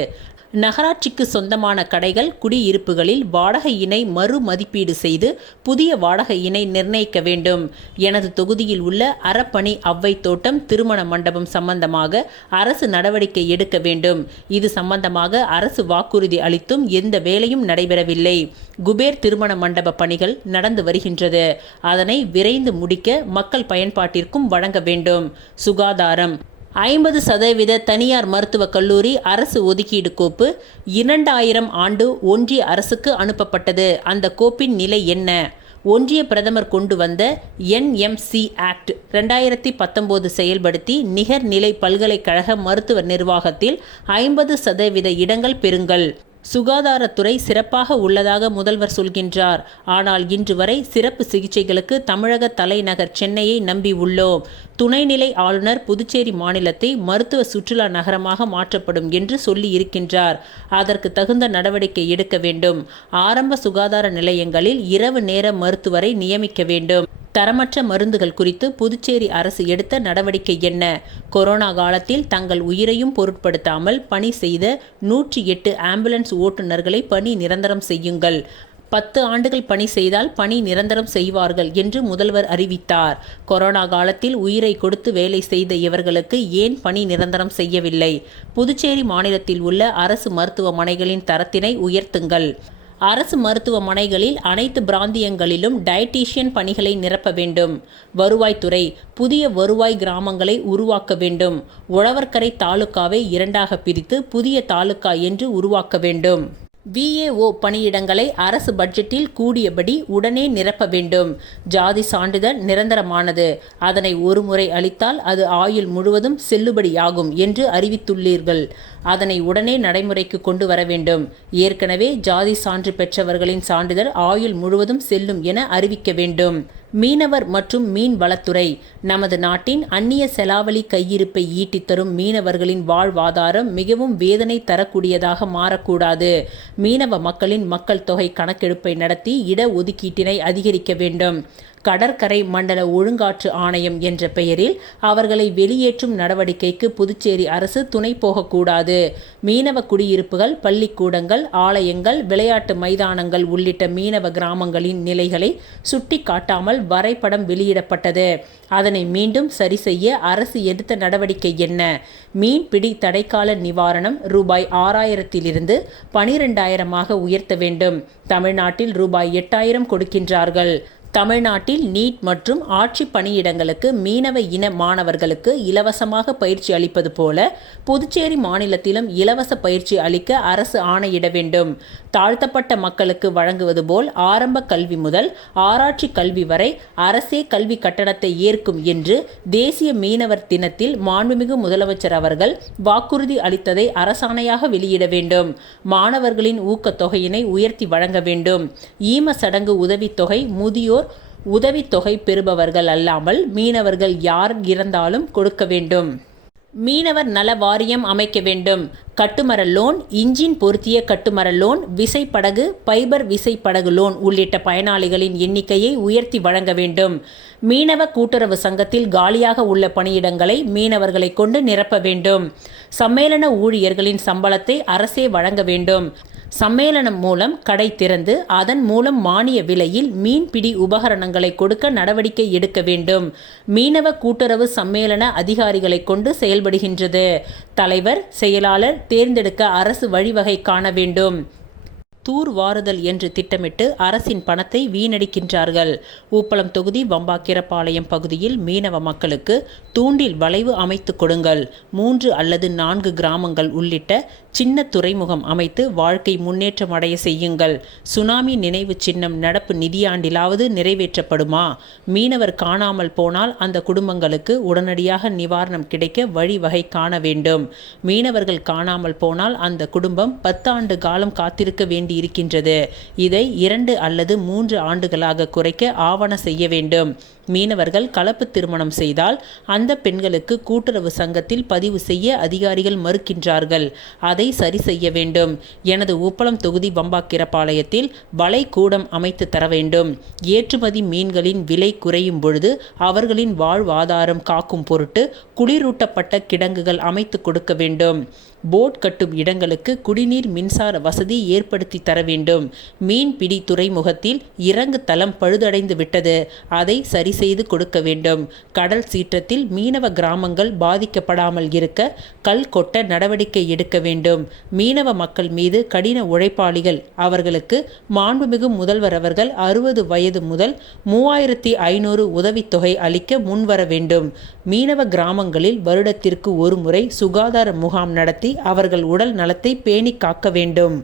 நகராட்சிக்கு சொந்தமான கடைகள், குடியிருப்புகளில் வாடகையினை மறு மதிப்பீடு செய்து புதிய வாடகையினை நிர்ணயிக்க வேண்டும். எனது தொகுதியில் உள்ள அறப்பணி அவ்வை தோட்டம் திருமண மண்டபம் சம்பந்தமாக அரசு நடவடிக்கை எடுக்க வேண்டும். இது சம்பந்தமாக அரசு வாக்குறுதி அளித்தும் எந்த வேலையும் நடைபெறவில்லை. குபேர் திருமண மண்டப பணிகள் நடந்து வருகின்றது. அதனை விரைந்து முடிக்க மக்கள் பயன்பாட்டிற்கும் வழங்க வேண்டும். சுகாதாரம் 50% தனியார் மருத்துவக் கல்லூரி அரசு ஒதுக்கீடு கோப்பு 2000 ஆண்டு ஒன்றிய அரசுக்கு அனுப்பப்பட்டது. அந்த கோப்பின் நிலை என்ன? ஒன்றிய பிரதமர் கொண்டு வந்த NMC ஆக்ட் 2019 செயல்படுத்தி நிகர்நிலை பல்கலைக்கழக மருத்துவ நிர்வாகத்தில் 50% இடங்கள் பெறுங்கள். சுகாதாரத்துறை சிறப்பாக உள்ளதாக முதல்வர் சொல்கின்றார். ஆனால் இன்று வரை சிறப்பு சிகிச்சைகளுக்கு தமிழக தலைநகர் சென்னையை நம்பி உள்ளோம். துணைநிலை ஆளுநர் புதுச்சேரி மாநிலத்தை மருத்துவ சுற்றுலா நகரமாக மாற்றப்படும் என்று சொல்லி இருக்கின்றார். அதற்கு தகுந்த நடவடிக்கை எடுக்க வேண்டும். ஆரம்ப சுகாதார நிலையங்களில் இரவு நேர மருத்துவரை நியமிக்க வேண்டும். தரமற்ற மருந்துகள் குறித்து புதுச்சேரி அரசு எடுத்த நடவடிக்கை என்ன? கொரோனா காலத்தில் தங்கள் உயிரையும் பொருட்படுத்தாமல் பணி செய்த 108 ஆம்புலன்ஸ் ஓட்டுநர்களை பணி நிரந்தரம் செய்யுங்கள். 10 ஆண்டுகள் பணி செய்தால் பணி நிரந்தரம் செய்வார்கள் என்று முதல்வர் அறிவித்தார். கொரோனா காலத்தில் உயிரை கொடுத்து வேலை செய்த இவர்களுக்கு ஏன் பணி நிரந்தரம் செய்யவில்லை? புதுச்சேரி மாநிலத்தில் உள்ள அரசு மருத்துவமனைகளின் தரத்தினை உயர்த்துங்கள். அரசு மருத்துவமனைகளில் அனைத்து பிராந்தியங்களிலும் டயட்டீஷியன் பணிகளை நிரப்ப வேண்டும். வருவாய்த்துறை புதிய வருவாய் கிராமங்களை உருவாக்க வேண்டும். உழவர்கரை தாலுகாவை 2ஆக பிரித்து புதிய தாலுகா என்று உருவாக்க வேண்டும். VAO பணியிடங்களை அரசு பட்ஜெட்டில் கூடியபடி உடனே நிரப்ப வேண்டும். ஜாதி சான்றிதழ் நிரந்தரமானது. அதனை ஒரு முறை அளித்தால் அது ஆயுள் முழுவதும் செல்லுபடியாகும் என்று அறிவித்துள்ளீர்கள். அதனை உடனே நடைமுறைக்கு கொண்டு வர வேண்டும். ஏற்கனவே ஜாதி சான்று பெற்றவர்களின் சான்றிதழ் ஆயுள் முழுவதும் செல்லும் என அறிவிக்க வேண்டும். மீனவர் மற்றும் மீன் வளத்துறை நமது நாட்டின் அந்நிய செலாவளி கையிருப்பை ஈட்டித் தரும் மீனவர்களின் வாழ்வாதாரம் மிகவும் வேதனை தரக்கூடியதாக மாறக்கூடாது. மீனவ மக்களின் மக்கள் தொகை கணக்கெடுப்பை நடத்தி இட ஒதுக்கீட்டினை அதிகரிக்க வேண்டும். கடற்கரை மண்டல ஒழுங்காற்று ஆணையம் என்ற பெயரில் அவர்களை வெளியேற்றும் நடவடிக்கைக்கு புதுச்சேரி அரசு துணை போகக்கூடாது. மீனவ குடியிருப்புகள், பள்ளிக்கூடங்கள், ஆலயங்கள், விளையாட்டு மைதானங்கள் உள்ளிட்ட மீனவ கிராமங்களின் நிலைகளை சுட்டி காட்டாமல் வரைபடம் வெளியிடப்பட்டது. அதனை மீண்டும் சரி செய்ய அரசு எடுத்த நடவடிக்கை என்ன? மீன்பிடி தடைக்கால நிவாரணம் ரூபாய் 6,000 12,000 உயர்த்த வேண்டும். தமிழ்நாட்டில் ரூபாய் 8,000 கொடுக்கின்றார்கள். தமிழ்நாட்டில் நீட் மற்றும் ஆட்சி பணியிடங்களுக்கு மீனவ இன மாணவர்களுக்கு இலவசமாக பயிற்சி அளிப்பது போல புதுச்சேரி மாநிலத்திலும் இலவச பயிற்சி அளிக்க அரசு ஆணையிட வேண்டும். தாழ்த்தப்பட்ட மக்களுக்கு வழங்குவது போல் ஆரம்ப கல்வி முதல் ஆராய்ச்சி கல்வி வரை அரசே கல்வி கட்டணத்தை ஏற்கும் என்று தேசிய மீனவர் தினத்தில் மாண்புமிகு முதலமைச்சர் அவர்கள் வாக்குறுதி அளித்ததை அரசாணையாக வெளியிட வேண்டும். மாணவர்களின் ஊக்கத்தொகையினை உயர்த்தி வழங்க வேண்டும். ஈம சடங்கு உதவித்தொகை முதியோர் உதவித்தொகை பெறுபவர்கள் அல்லாமல் மீனவர்கள் யார் இறந்தாலும் கொடுக்க வேண்டும். மீனவர் நல வாரியம் அமைக்க வேண்டும். கட்டுமர லோன், இன்ஜின் பொருத்திய கட்டுமர லோன், விசைப்படகு, பைபர் விசைப்படகு லோன் உள்ளிட்ட பயனாளிகளின் எண்ணிக்கையை உயர்த்தி வழங்க வேண்டும். மீனவ கூட்டுறவு சங்கத்தில் காலியாக உள்ள பணியிடங்களை மீனவர்களை கொண்டு நிரப்ப வேண்டும். சம்மேளன ஊழியர்களின் சம்பளத்தை அரசே வழங்க வேண்டும். சம்மேளனம் மூலம் கடை திறந்து அதன் மூலம் மானிய விலையில் மீன்பிடி உபகரணங்களை கொடுக்க நடவடிக்கை எடுக்க வேண்டும். மீனவ கூட்டுறவு சம்மேளன அதிகாரிகளை கொண்டு செயல்படுகின்றது. தலைவர், செயலாளர் தேர்ந்தெடுக்க அரசு வழிவகை காண வேண்டும். தூர்வாறுதல் என்று திட்டமிட்டு அரசின் பணத்தை வீணடிக்கின்றார்கள். ஊப்பளம் தொகுதி வம்பாக்கிரபாளையம் பகுதியில் மீனவ மக்களுக்கு தூண்டில் வளைவு அமைத்து கொடுங்கள். 3 அல்லது 4 கிராமங்கள் உள்ளிட்ட சின்ன துறைமுகம் அமைத்து வாழ்க்கை முன்னேற்றம் அடைய செய்யுங்கள். சுனாமி நினைவு சின்னம் நடப்பு நிதியாண்டிலாவது நிறைவேற்றப்படுமா? மீனவர் காணாமல் போனால் அந்த குடும்பங்களுக்கு உடனடியாக நிவாரணம் கிடைக்க வழிவகை காண வேண்டும். மீனவர்கள் காணாமல் போனால் அந்த குடும்பம் 10 ஆண்டு காலம் காத்திருக்க வேண்டியிருக்கின்றது. இதை 2 அல்லது 3 ஆண்டுகளாக குறைக்க ஆவண செய்ய வேண்டும். மீனவர்கள் கலப்பு திருமணம் செய்தால் அந்த பெண்களுக்கு கூட்டுறவு சங்கத்தில் பதிவு செய்ய அதிகாரிகள் மறுக்கின்றார்கள். அதை சரி செய்ய வேண்டும். எனது ஊப்பளம் தொகுதி வம்பாக்கிரபாளையத்தில் வலை கூடம் அமைத்து தர வேண்டும். ஏற்றுமதி மீன்களின் விலை குறையும் பொழுது அவர்களின் வாழ்வாதாரம் காக்கும் பொருட்டு குளிரூட்டப்பட்ட கிடங்குகள் அமைத்து கொடுக்க வேண்டும். போட் கட்டும் இடங்களுக்கு குடிநீர் மின்சார வசதி ஏற்படுத்தி தர வேண்டும். மீன்பிடி துறைமுகத்தில் இறங்கு தளம் பழுதடைந்து விட்டது. அதை சரி செய்து கொடுக்க வேண்டும். கடல் சீற்றத்தில் மீனவ கிராமங்கள் பாதிக்கப்படாமல் இருக்க கல் கொட்ட நடவடிக்கை எடுக்க வேண்டும். மீனவ மக்கள் மீது கடின உழைப்பாளிகள் அவர்களுக்கு மாண்புமிகு முதல்வர் அவர்கள் 60 வயது முதல் 3,500 உதவித்தொகை அளிக்க முன்வர வேண்டும். மீனவ கிராமங்களில் வருடத்திற்கு ஒரு முறை சுகாதார முகாம் நடத்தி அவர்கள் உடல் நலத்தை பேணி காக்க வேண்டும்.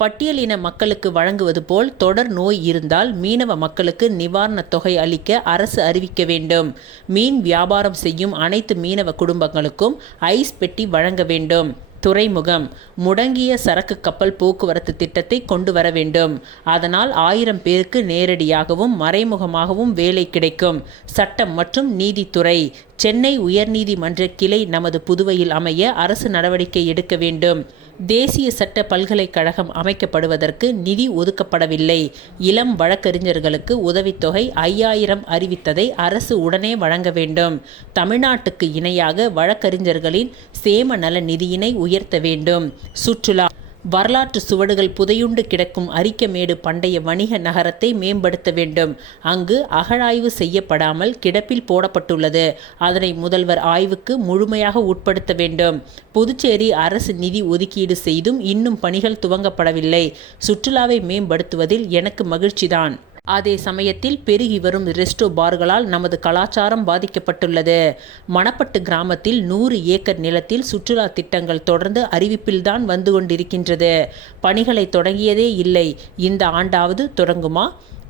பட்டியலின மக்களுக்கு வழங்குவது போல் தொடர் நோய் இருந்தால் மீனவ மக்களுக்கு நிவாரணத் தொகை அளிக்க அரசு அறிவிக்க வேண்டும். மீன் வியாபாரம் செய்யும் அனைத்து மீனவ குடும்பங்களுக்கும் ஐஸ் பெட்டி வழங்க வேண்டும். துறைமுகம் முடங்கிய சரக்கு கப்பல் போக்குவரத்து திட்டத்தை கொண்டு வர வேண்டும். அதனால் 1000 பேருக்கு நேரடியாகவும் மறைமுகமாகவும் வேலை கிடைக்கும். சட்டம் மற்றும் நீதித்துறை சென்னை உயர்நீதிமன்ற கிளை நமது புதுவையில் அமைய அரசு நடவடிக்கை எடுக்க வேண்டும். தேசிய சட்ட பல்கலைக்கழகம் அமைக்கப்படுவதற்கு நிதி ஒதுக்கப்படவில்லை. இளம் வழக்கறிஞர்களுக்கு உதவித்தொகை 5,000 அறிவித்ததை அரசு உடனே வழங்க வேண்டும். தமிழ்நாட்டுக்கு இணையாக வழக்கறிஞர்களின் சேம நல நிதியினை உயர்த்த வேண்டும். சுற்றுலா வரலாற்று சுவடுகள் புதையுண்டு கிடக்கும் அரிக்கமேடு பண்டைய வணிக நகரத்தை மேம்படுத்த வேண்டும். அங்கு அகழாய்வு செய்யப்படாமல் கிடப்பில் போடப்பட்டுள்ளது. அதனை முதல்வர் ஆய்வுக்கு முழுமையாக உட்படுத்த வேண்டும். புதுச்சேரி அரசு நிதி ஒதுக்கீடு செய்தும் இன்னும் பணிகள் துவங்கப்படவில்லை. சுற்றுலாவை மேம்படுத்துவதில் எனக்கு மகிழ்ச்சிதான். அதே சமயத்தில் பெருகி வரும் ரெஸ்டோ பார்களால் நமது கலாச்சாரம் பாதிக்கப்பட்டுள்ளது. மணப்பட்டு கிராமத்தில் 100 ஏக்கர் நிலத்தில் சுற்றுலா திட்டங்கள் தொடர்ந்து அறிவிப்பில்தான் வந்து கொண்டிருக்கின்றது. பணிகளை தொடங்கியதே இல்லை. இந்த ஆண்டாவது தொடங்குமா?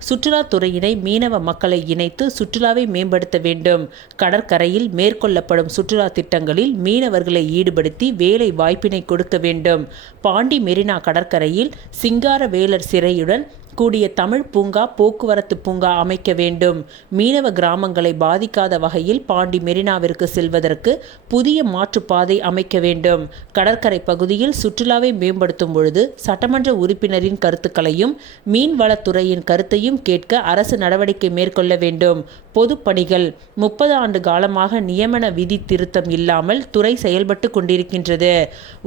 சுற்றுலாத்துறையினை மீனவ மக்களை இணைத்து சுற்றுலாவை மேம்படுத்த வேண்டும். கடற்கரையில் மேற்கொள்ளப்படும் சுற்றுலா திட்டங்களில் மீனவர்களை ஈடுபடுத்தி வேலை வாய்ப்பினை கொடுக்க வேண்டும். பாண்டி மெரினா கடற்கரையில் சிங்காரவேலர் சிறையுடன் கூடிய தமிழ் பூங்கா, போக்குவரத்து பூங்கா அமைக்க வேண்டும். மீனவ கிராமங்களை பாதிக்காத வகையில் பாண்டி மெரினாவிற்கு செல்வதற்கு புதிய மாற்றுப்பாதை அமைக்க வேண்டும். கடற்கரை பகுதியில் சுற்றுலாவை மேம்படுத்தும் பொழுது சட்டமன்ற உறுப்பினரின் கருத்துக்களையும் மீன்வளத்துறையின் கருத்தையும் கேட்க அரசு நடவடிக்கை மேற்கொள்ள வேண்டும். பொதுப்பணிகள் 30 ஆண்டு காலமாக நியமன விதி திருத்தம் இல்லாமல் துறை செயல்பட்டு கொண்டிருக்கின்றது.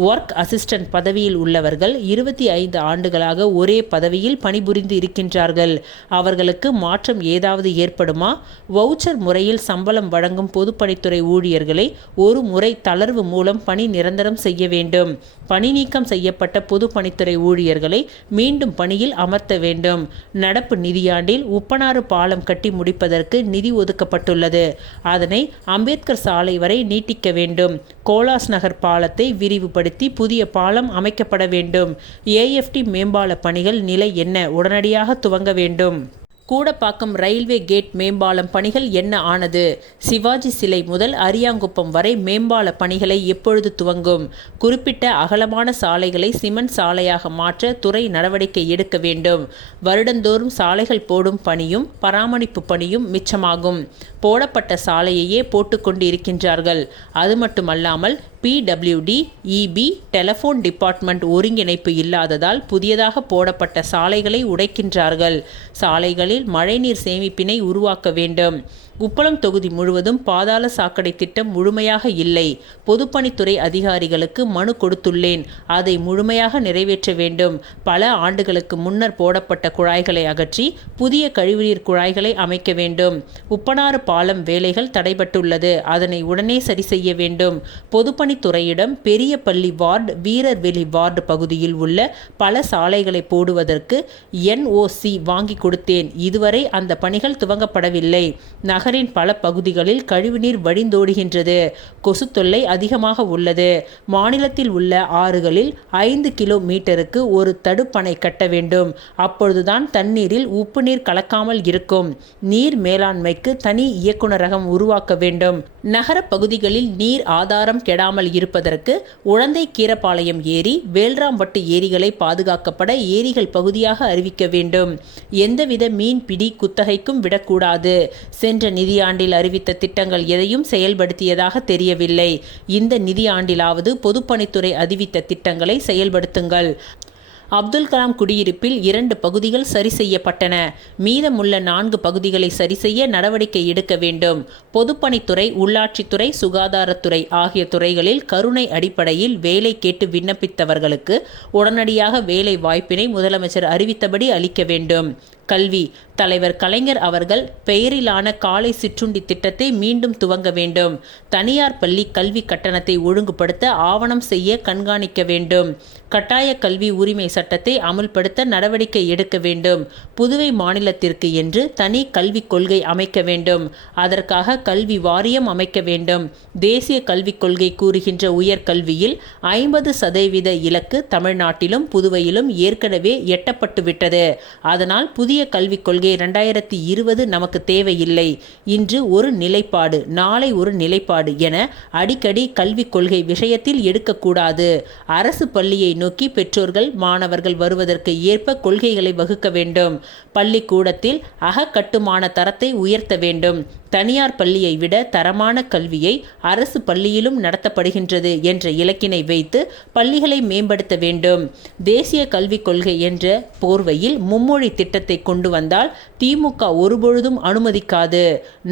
ஒர்க் அசிஸ்டன்ட் பதவியில் உள்ளவர்கள் 25 ஆண்டுகளாக ஒரே பதவியில் பணிபுரிந்து இருக்கின்றார்கள். அவர்களுக்கு மாற்றம் ஏதாவது ஏற்படுமா? வவுச்சர் முறையில் சம்பளம் வழங்கும் பொதுப்பணித்துறை ஊழியர்களை ஒரு முறை தளர்வு மூலம் பணி நிரந்தரம் செய்ய வேண்டும். பணி நீக்கம் செய்யப்பட்ட பொதுப்பணித்துறை ஊழியர்களை மீண்டும் பணியில் அமர்த்த வேண்டும். நடப்பு நிதியாண்டில் உப்பனாறு பாலம் கட்டி முடிப்பதற்கு நிதி ஒதுக்கப்பட்டுள்ளது. அதனை அம்பேத்கர் சாலை வரை நீட்டிக்க வேண்டும். கோலாஸ் நகர் பாலத்தை விரிவுபடுத்தி புதிய பாலம் அமைக்கப்பட வேண்டும். AFT மேம்பால பணிகள் நிலை என்ன? உடனடியாக துவங்க வேண்டும். கூடப்பாக்கம் ரயில்வே கேட் மேம்பாலம் பணிகள் என்ன ஆனது? சிவாஜி சிலை முதல் அரியாங்குப்பம் வரை மேம்பால பணிகளை எப்பொழுது துவங்கும்? குறிப்பிட்ட அகலமான சாலைகளை சிமெண்ட் சாலையாக மாற்ற துறை நடவடிக்கை எடுக்க வேண்டும். வருடந்தோறும் சாலைகள் போடும் பணியும் பராமரிப்பு பணியும் மிச்சமாகும். போடப்பட்ட சாலையையே போட்டுக்கொண்டு இருக்கின்றார்கள். அது மட்டுமல்லாமல் PWD, EB, டெலிஃபோன் டிபார்ட்மெண்ட் ஒருங்கிணைப்பு இல்லாததால் புதியதாக போடப்பட்ட சாலைகளை உடைக்கின்றார்கள். சாலைகளில் மழைநீர் சேமிப்பினை உருவாக்க வேண்டும். உப்பளம் தொகுதி முழுவதும் பாதாள சாக்கடை திட்டம் முழுமையாக இல்லை. பொதுப்பணித்துறை அதிகாரிகளுக்கு மனு கொடுத்துள்ளேன். அதை முழுமையாக நிறைவேற்ற வேண்டும். பல ஆண்டுகளுக்கு முன்னர் போடப்பட்ட குழாய்களை அகற்றி புதிய கழிவுநீர் குழாய்களை அமைக்க வேண்டும். உப்பனாறு பாலம் வேலைகள் தடைபட்டுள்ளது. அதனை உடனே சரி செய்ய வேண்டும். பொதுப்பணித்துறையிடம் பெரியபள்ளி வார்டு, வீரர்வெளி வார்டு பகுதியில் உள்ள பல சாலைகளை போடுவதற்கு NOC வாங்கி கொடுத்தேன். இதுவரை அந்த பணிகள் துவங்கப்படவில்லை. நகரின் பல பகுதிகளில் கழிவுநீர் வழிந்தோடுகின்றது. கொசு தொல்லை அதிகமாக உள்ளது. மாநிலத்தில் உள்ள ஆறுகளில் 5 கிலோமீட்டருக்கு ஒரு தடுப்பணை கட்ட வேண்டும். அப்பொழுதுதான் தண்ணீரில் உப்பு நீர் கலக்காமல் இருக்கும். நீர் மேலாண்மைக்கு தனி இயக்குநரகம் உருவாக்க வேண்டும். நகர பகுதிகளில் நீர் ஆதாரம் கெடாமல் இருப்பதற்கு உழந்தை கீரப்பாளையம் ஏரி, வேல்ராம்பட்டு ஏரிகளை பாதுகாக்கப்பட ஏரிகள் பகுதியாக அறிவிக்க வேண்டும். எந்தவித மீன்பிடி குத்தகைக்கும் விடக்கூடாது. சென்ற நிதியாண்டில் அறிவித்த திட்டங்கள் எதையும் செயல்படுத்தியதாக தெரியவில்லை. இந்த நிதியாண்டிலாவது பொதுப்பணித்துறை அறிவித்த திட்டங்களை செயல்படுத்துங்கள். அப்துல் கலாம் குடியிருப்பில் 2 பகுதிகள் சரி செய்யப்பட்டன. மீதமுள்ள 4 பகுதிகளை சரி செய்ய நடவடிக்கை எடுக்க வேண்டும். பொதுப்பணித்துறை, உள்ளாட்சித்துறை, சுகாதாரத்துறை ஆகிய துறைகளில் கருணை அடிப்படையில் வேலை கேட்டு விண்ணப்பித்தவர்களுக்கு உடனடியாக வேலை வாய்ப்பினை முதலமைச்சர் அறிவித்தபடி அளிக்க வேண்டும். கல்வி தலைவர் கலைஞர் அவர்கள் பெயரிலான காலை சிற்றுண்டி திட்டத்தை மீண்டும் துவங்க வேண்டும். தனியார் பள்ளி கல்வி கட்டணத்தை ஒழுங்குபடுத்த ஆவணம் செய்ய கண்காணிக்க வேண்டும். கட்டாய கல்வி உரிமை சட்டத்தை அமுல்படுத்த நடவடிக்கை எடுக்க வேண்டும். புதுவை மாநிலத்திற்கு என்று தனி கல்விக் கொள்கை அமைக்க வேண்டும். அதற்காக கல்வி வாரியம் அமைக்க வேண்டும். தேசிய கல்விக் கொள்கை கூறுகின்ற உயர்கல்வியில் 50% இலக்கு தமிழ்நாட்டிலும் புதுவையிலும் ஏற்கனவே எட்டப்பட்டுவிட்டது. அதனால் புதிய கல்விக் கொள்கை 2020 நமக்கு தேவையில்லை. இன்று ஒரு நிலைப்பாடு, நாளை ஒரு நிலைப்பாடு என அடிக்கடி கல்விக் கொள்கை விஷயத்தில் எடுக்கக்கூடாது. அரசு பள்ளியை நோக்கி பெற்றோர்கள், மாணவர்கள் வருவதற்கு ஏற்ப கொள்கைகளை வகுக்க வேண்டும். பள்ளிக்கூடத்தில் அகக்கட்டுமான தரத்தை உயர்த்த வேண்டும். தனியார் பள்ளியை விட தரமான கல்வியை அரசு பள்ளியிலும் நடத்தப்படுகின்றது என்ற இலக்கினை வைத்து பள்ளிகளை மேம்படுத்த வேண்டும். தேசிய கல்விக் கொள்கை என்ற போர்வையில் மும்மொழி திட்டத்தை கொண்டு வந்தால் திமுக ஒருபொழுதும் அனுமதிக்காது.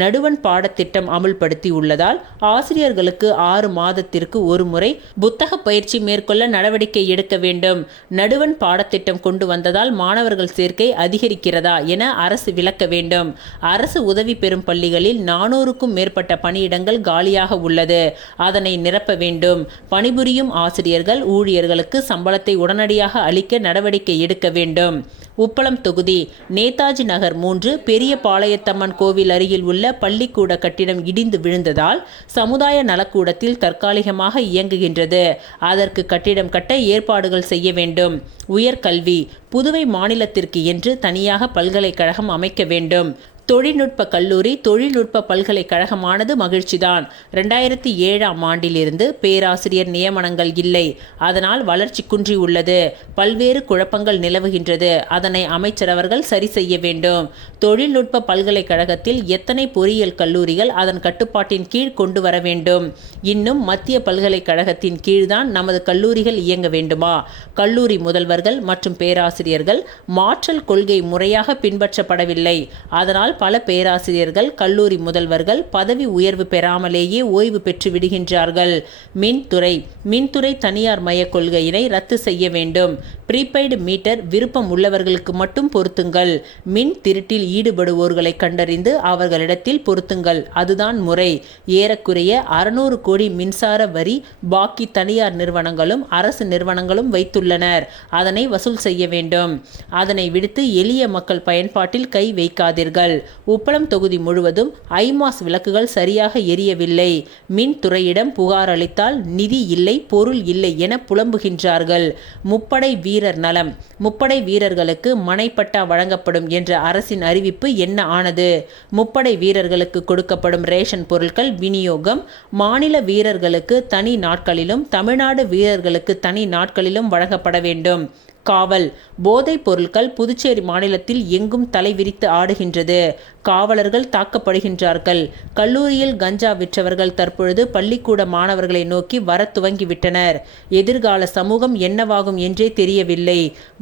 நடுவண் பாடத்திட்டம் அமுல்படுத்தி உள்ளதால் ஆசிரியர்களுக்கு 6 மாதத்திற்கு ஒரு முறை புத்தக பயிற்சி மேற்கொள்ள நடவடிக்கை எடுக்க வேண்டும். நடுவண் பாடத்திட்டம் கொண்டு வந்ததால் மாணவர்கள் சேர்க்கை அதிகரிக்கிறதா என அரசு விளக்க வேண்டும். அரசு உதவி பெறும் பள்ளிகளில் 400க்கும் மேற்பட்ட பணியிடங்கள் காலியாக உள்ளது. அதனை நிரப்ப வேண்டும். பணிபுரியும் ஆசிரியர்கள், ஊழியர்களுக்கு சம்பளத்தை உடனடியாக அளிக்க நடவடிக்கை எடுக்க வேண்டும். உப்பளம் தொகுதி நேதாஜி நகர் 3 பெரிய பாளையத்தம்மன் கோவில் அருகில் உள்ள பள்ளிக்கூட கட்டிடம் இடிந்து விழுந்ததால் சமுதாய நலக்கூடத்தில் தற்காலிகமாக இயங்குகின்றது. அதற்கு கட்டிடம் கட்ட ஏற்பாடுகள் செய்ய வேண்டும். உயர்கல்வி புதுவை மாநிலத்திற்கு என்று தனியாக பல்கலைக்கழகம் அமைக்க வேண்டும். தொழில்நுட்ப கல்லூரி தொழில்நுட்ப பல்கலைக்கழகமானது மகிழ்ச்சிதான். 2007ஆம் ஆண்டிலிருந்து பேராசிரியர் நியமனங்கள் இல்லை. அதனால் வளர்ச்சி குன்றி உள்ளது. பல்வேறு குழப்பங்கள் நிலவுகின்றது. அதனை அமைச்சர் அவர்கள் சரி செய்ய வேண்டும். தொழில்நுட்ப பல்கலைக்கழகத்தில் எத்தனை பொறியியல் கல்லூரிகள் அதன் கட்டுப்பாட்டின் கீழ் கொண்டு வர வேண்டும்? இன்னும் மத்திய பல்கலைக்கழகத்தின் கீழ்தான் நமது கல்லூரிகள் இயங்க வேண்டுமா? கல்லூரி முதல்வர்கள் மற்றும் பேராசிரியர்கள் மாற்றல் கொள்கை முறையாக பின்பற்றப்படவில்லை. அதனால் பல பேராசிரியர்கள் கல்லூரி முதல்வர்கள் பதவி உயர்வு பெறாமலேயே ஓய்வு பெற்று விடுகின்றார்கள். மின்துறை தனியார் மய கொள்கையினை ரத்து செய்ய வேண்டும். ப்ரீபெய்டு மீட்டர் விருப்பம் உள்ளவர்களுக்கு மட்டும் பொருத்துங்கள். மின் திருட்டில் ஈடுபடுவோர்களை கண்டறிந்து அவர்களிடத்தில் பொருத்துங்கள். அதுதான் முறை. ஏறக்குறைய 600 கோடி மின்சார வரி பாக்கி தனியார் நிறுவனங்களும் அரசு நிறுவனங்களும் வைத்துள்ளனர். அதனை வசூல் செய்ய வேண்டும். அதனை விடுத்து எளிய மக்கள் பயன்பாட்டில் கை வைக்காதீர்கள். உப்பளம் தொகுதி முழுவதும் ஐமாஸ் விளக்குகள் சரியாக எரியவில்லை. மின்துறையிடம் புகார் அளித்தால் நிதி இல்லை, பொருள் இல்லை என புலம்புகின்றார்கள். முப்படை வீரர் நலம். முப்படை வீரர்களுக்கு மனைப்பட்டா வழங்கப்படும் என்ற அரசின் அறிவிப்பு என்ன ஆனது? முப்படை வீரர்களுக்கு கொடுக்கப்படும் ரேஷன் பொருட்கள் விநியோகம் மாநில வீரர்களுக்கு தனி நாட்களிலும் தமிழ்நாடு வீரர்களுக்கு தனி நாட்களிலும் வழங்கப்பட வேண்டும். காவல். போதைப் பொருட்கள் புதுச்சேரி மாநிலத்தில் எங்கும் தலைவிரித்து ஆடுகின்றது. காவலர்கள் தாக்கப்படுகின்றார்கள். கல்லூரியில் கஞ்சா விற்றவர்கள் தற்பொழுது பள்ளிக்கூட மாணவர்களை நோக்கி வர துவங்கிவிட்டனர். எதிர்கால சமூகம் என்னவாகும் என்றே தெரியவில்லை.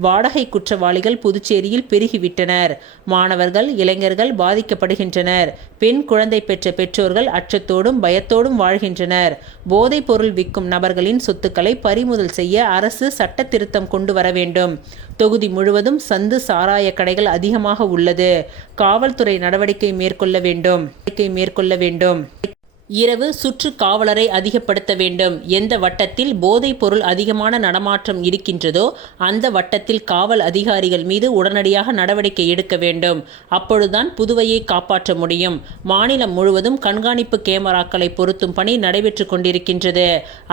வாடகை குற்றவாளிகள் புதுச்சேரியில் பெருகிவிட்டனர். மாணவர்கள் இளைஞர்கள் பாதிக்கப்படுகின்றனர். பெண் குழந்தை பெற்ற பெற்றோர்கள் அச்சத்தோடும் பயத்தோடும் வாழ்கின்றனர். போதைப் பொருள் விற்கும் நபர்களின் சொத்துக்களை பறிமுதல் செய்ய அரசு சட்ட திருத்தம் கொண்டு வர வேண்டும். தொகுதி முழுவதும் சந்து சாராய கடைகள் அதிகமாக உள்ளது. காவல்துறை நடவடிக்கை மேற்கொள்ள வேண்டும். இரவு சுற்று காவலரை அதிகப்படுத்த வேண்டும். எந்த வட்டத்தில் போதைப் பொருள் அதிகமான நடமாட்டம் இருக்கின்றதோ அந்த வட்டத்தில் காவல் அதிகாரிகள் மீது உடனடியாக நடவடிக்கை எடுக்க வேண்டும். அப்பொழுதுதான் புதுவையை காப்பாற்ற முடியும். மாநிலம் முழுவதும் கண்காணிப்பு கேமராக்களை பொருத்தும் பணி நடைபெற்று கொண்டிருக்கின்றது.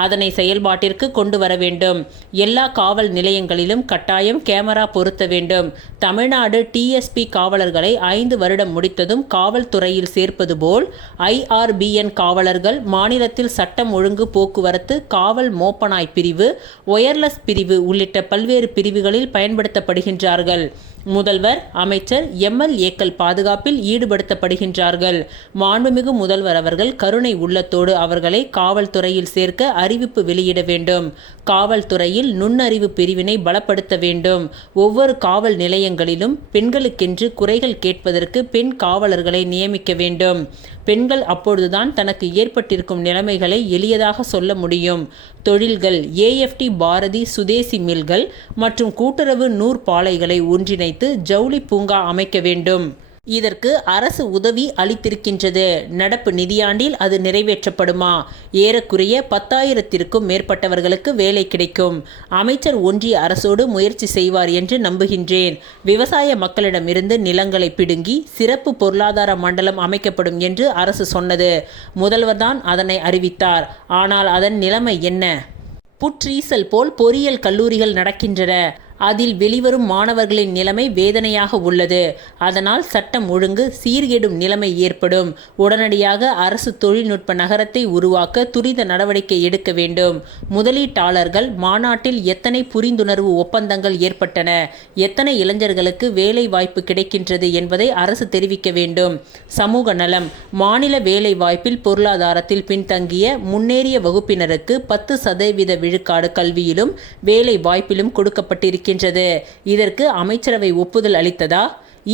அதனை செயல்பாட்டிற்கு கொண்டு வர வேண்டும். எல்லா காவல் நிலையங்களிலும் கட்டாயம் கேமரா பொருத்த வேண்டும். தமிழ்நாடு டிஎஸ்பி காவலர்களை 5 வருடம் முடித்ததும் காவல்துறையில் சேர்ப்பது போல் IRBN காவலர்கள் மாநிலத்தில் சட்டம் ஒழுங்கு போக்குவரத்து காவல் மோப்பனாய் பிரிவு ஒயர்லெஸ் பிரிவு உள்ளிட்ட பல்வேறு பிரிவுகளில் பயன்படுத்தப்படுகின்றார்கள். முதல்வர் அமைச்சர் MLAக்கள் பாதுகாப்பில் ஈடுபடுத்தப்படுகின்றார்கள். மாண்புமிகு முதல்வர் அவர்கள் கருணை உள்ளத்தோடு அவர்களை காவல்துறையில் சேர்க்க அறிவிப்பு வெளியிட வேண்டும். காவல்துறையில் நுண்ணறிவு பிரிவினை பலப்படுத்த வேண்டும். ஒவ்வொரு காவல் நிலையங்களிலும் பெண்களுக்கென்று குறைகள் கேட்பதற்கு பெண் காவலர்களை நியமிக்க வேண்டும். பெண்கள் அப்பொழுதுதான் தனக்கு ஏற்பட்டிருக்கும் நிலைமைகளை எளியதாக சொல்ல முடியும். தொழில்கள் AFT பாரதி சுதேசி மில்கள் மற்றும் கூட்டுறவு நூற்பாலைகளை ஒன்றிணைத்து ஜவுளி பூங்கா அமைக்க வேண்டும். இதற்கு அரசு உதவி அளித்திருக்கின்றது. நடப்பு நிதியாண்டில் அது நிறைவேற்றப்படுமா? ஏறக்குறைய 10,000த்திற்கும் மேற்பட்டவர்களுக்கு வேலை கிடைக்கும். அமைச்சர் ஒன்றிய அரசோடு முயற்சி செய்வார் என்று நம்புகின்றேன். விவசாய மக்களிடமிருந்து நிலங்களை பிடுங்கி சிறப்பு பொருளாதார மண்டலம் அமைக்கப்படும் என்று அரசு சொன்னது. முதல்வர்தான் அதனை அறிவித்தார். ஆனால் அதன் நிலைமை என்ன? புற்றீசல் போல் பொறியியல் கல்லூரிகள் நடக்கின்றன. அதில் வெளிவரும் மாணவர்களின் நிலைமை வேதனையாக உள்ளது. அதனால் சட்டம் ஒழுங்கு சீர்கெடும் நிலைமை ஏற்படும். உடனடியாக அரசு தொழில்நுட்ப நகரத்தை உருவாக்க துரித நடவடிக்கை எடுக்க வேண்டும். முதலீட்டாளர்கள் மாநாட்டில் எத்தனை புரிந்துணர்வு ஒப்பந்தங்கள் ஏற்பட்டன, எத்தனை இளைஞர்களுக்கு வேலை வாய்ப்பு கிடைக்கின்றது என்பதை அரசு தெரிவிக்க வேண்டும். சமூக நலம். மாநில வேலை வாய்ப்பில் பொருளாதாரத்தில் பின்தங்கிய முன்னேறிய வகுப்பினருக்கு 10% விழுக்காடு கல்வியிலும் வேலை வாய்ப்பிலும் கொடுக்கப்பட்டிருக்கிறது. இதற்கு அமைச்சரவை ஒப்புதல் அளித்ததா?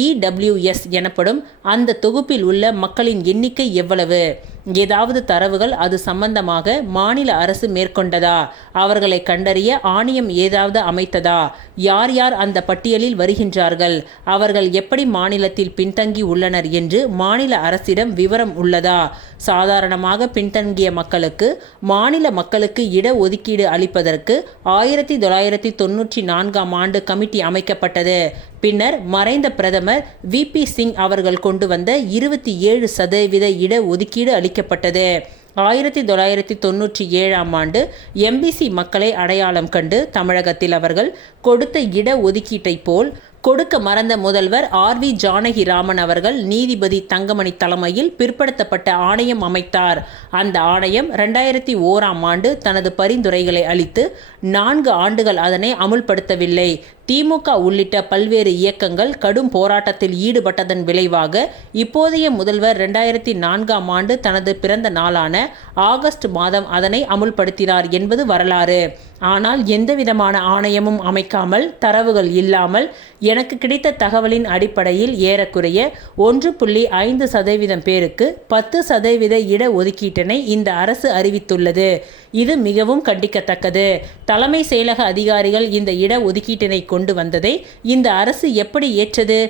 EWS எனப்படும் அந்த தொகுப்பில் உள்ள மக்களின் எண்ணிக்கை எவ்வளவு? ஏதாவது தரவுகள் அது சம்பந்தமாக மாநில அரசு மேற்கொண்டதா? அவர்களை கண்டறிய ஆணையம் ஏதாவது அமைத்ததா? யார் யார் அந்த பட்டியலில் வருகின்றார்கள்? அவர்கள் எப்படி மாநிலத்தில் பின்தங்கி உள்ளனர் என்று மாநில அரசிடம் விவரம் உள்ளதா? சாதாரணமாக பின்தங்கிய மக்களுக்கு மாநில மக்களுக்கு இட ஒதுக்கீடு அளிப்பதற்கு 1994ஆம் ஆண்டு கமிட்டி அமைக்கப்பட்டது. பின்னர் மறைந்த பிரதமர் VP சிங் அவர்கள் கொண்டு வந்த 27% இட ஒதுக்கீடு அளிக்கப்பட்டது. 1997ஆம் ஆண்டு MBC மக்களை அடையாளம் கண்டு தமிழகத்தில் அவர்கள் கொடுத்த இட ஒதுக்கீட்டை போல் கொடுக்க மறந்த முதல்வர் ஆர்.வி. ஜானகிராமன் அவர்கள் நீதிபதி தங்கமணி தலைமையில் பிற்படுத்தப்பட்ட ஆணையம் அமைத்தார். அந்த ஆணையம் 2001ஆம் ஆண்டு தனது பரிந்துரைகளை அளித்து 4 ஆண்டுகள் அதனை அமுல்படுத்தவில்லை. திமுக உள்ளிட்ட பல்வேறு இயக்கங்கள் கடும் போராட்டத்தில் ஈடுபட்டதன் விளைவாக இப்போதைய முதல்வர் 2004ஆம் ஆண்டு தனது பிறந்த நாளான ஆகஸ்ட் மாதம் அதனை அமுல்படுத்தினார் என்பது வரலாறு. ஆனால் எந்தவிதமான ஆணையமும் அமைக்காமல், தரவுகள் இல்லாமல், எனக்கு கிடைத்த தகவலின் அடிப்படையில் ஏறக்குறைய 1.5% பேருக்கு 10% இட ஒதுக்கீட்டினை இந்த அரசு அறிவித்துள்ளது. இது மிகவும் கண்டிக்கத்தக்கது. தலைமை செயலக அதிகாரிகள் இந்த இட ஒதுக்கீட்டினை கொண்டு வந்ததை இந்த அரசு எப்படி ஏற்றது?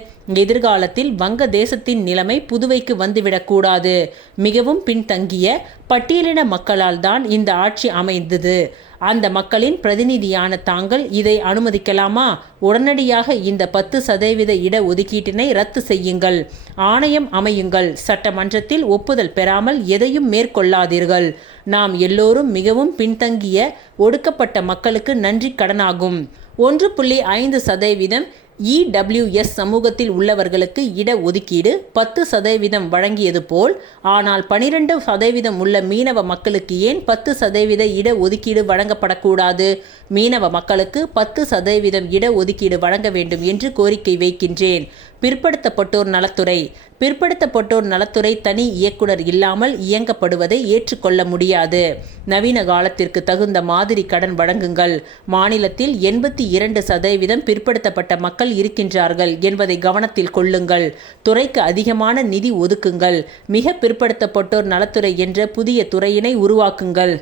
எதிர்காலத்தில் வங்க தேசத்தின் நிலைமை புதுவைக்கு வந்துவிடக்கூடாது. மிகவும் பின்தங்கிய பட்டியலின மக்களால் தான் இந்த ஆட்சி அமைந்தது. அந்த மக்களின் பிரதிநிதியான தாங்கள் இதை அனுமதிக்கலாமா? உடனடியாக இந்த 10% இட ஒதுக்கீட்டினை ரத்து செய்யுங்கள். ஆணையம் அமையுங்கள். சட்டமன்றத்தில் ஒப்புதல் பெறாமல் எதையும் மேற்கொள்ளாதீர்கள். நாம் எல்லோரும் மிகவும் பின்தங்கிய ஒடுக்கப்பட்ட மக்களுக்கு நன்றி கடனாகும். 1.5% EWS சமூகத்தில் உள்ளவர்களுக்கு இட ஒதுக்கீடு 10% வழங்கியது போல், ஆனால் 12% உள்ள மீனவ மக்களுக்கு ஏன் 10% இட ஒதுக்கீடு வழங்கப்படக்கூடாது? மீனவ மக்களுக்கு 10% இட ஒதுக்கீடு வழங்க வேண்டும் என்று கோரிக்கை வைக்கின்றேன். பிற்படுத்தப்பட்டோர் நலத்துறை பிற்படுத்தப்பட்டோர் நலத்துறை தனி இயக்குனர் இல்லாமல் இயங்கப்படுவதை ஏற்றுக்கொள்ள முடியாது. நவீன காலத்திற்கு தகுந்த மாதிரி கடன் வழங்குங்கள். மாநிலத்தில் 82% பிற்படுத்தப்பட்ட மக்கள் இருக்கின்றார்கள் என்பதை கவனத்தில் கொள்ளுங்கள். துறைக்கு அதிகமான நிதி ஒதுக்குங்கள். மிக பிற்படுத்தப்பட்டோர் நலத்துறை என்ற புதிய துறையினை உருவாக்குங்கள்.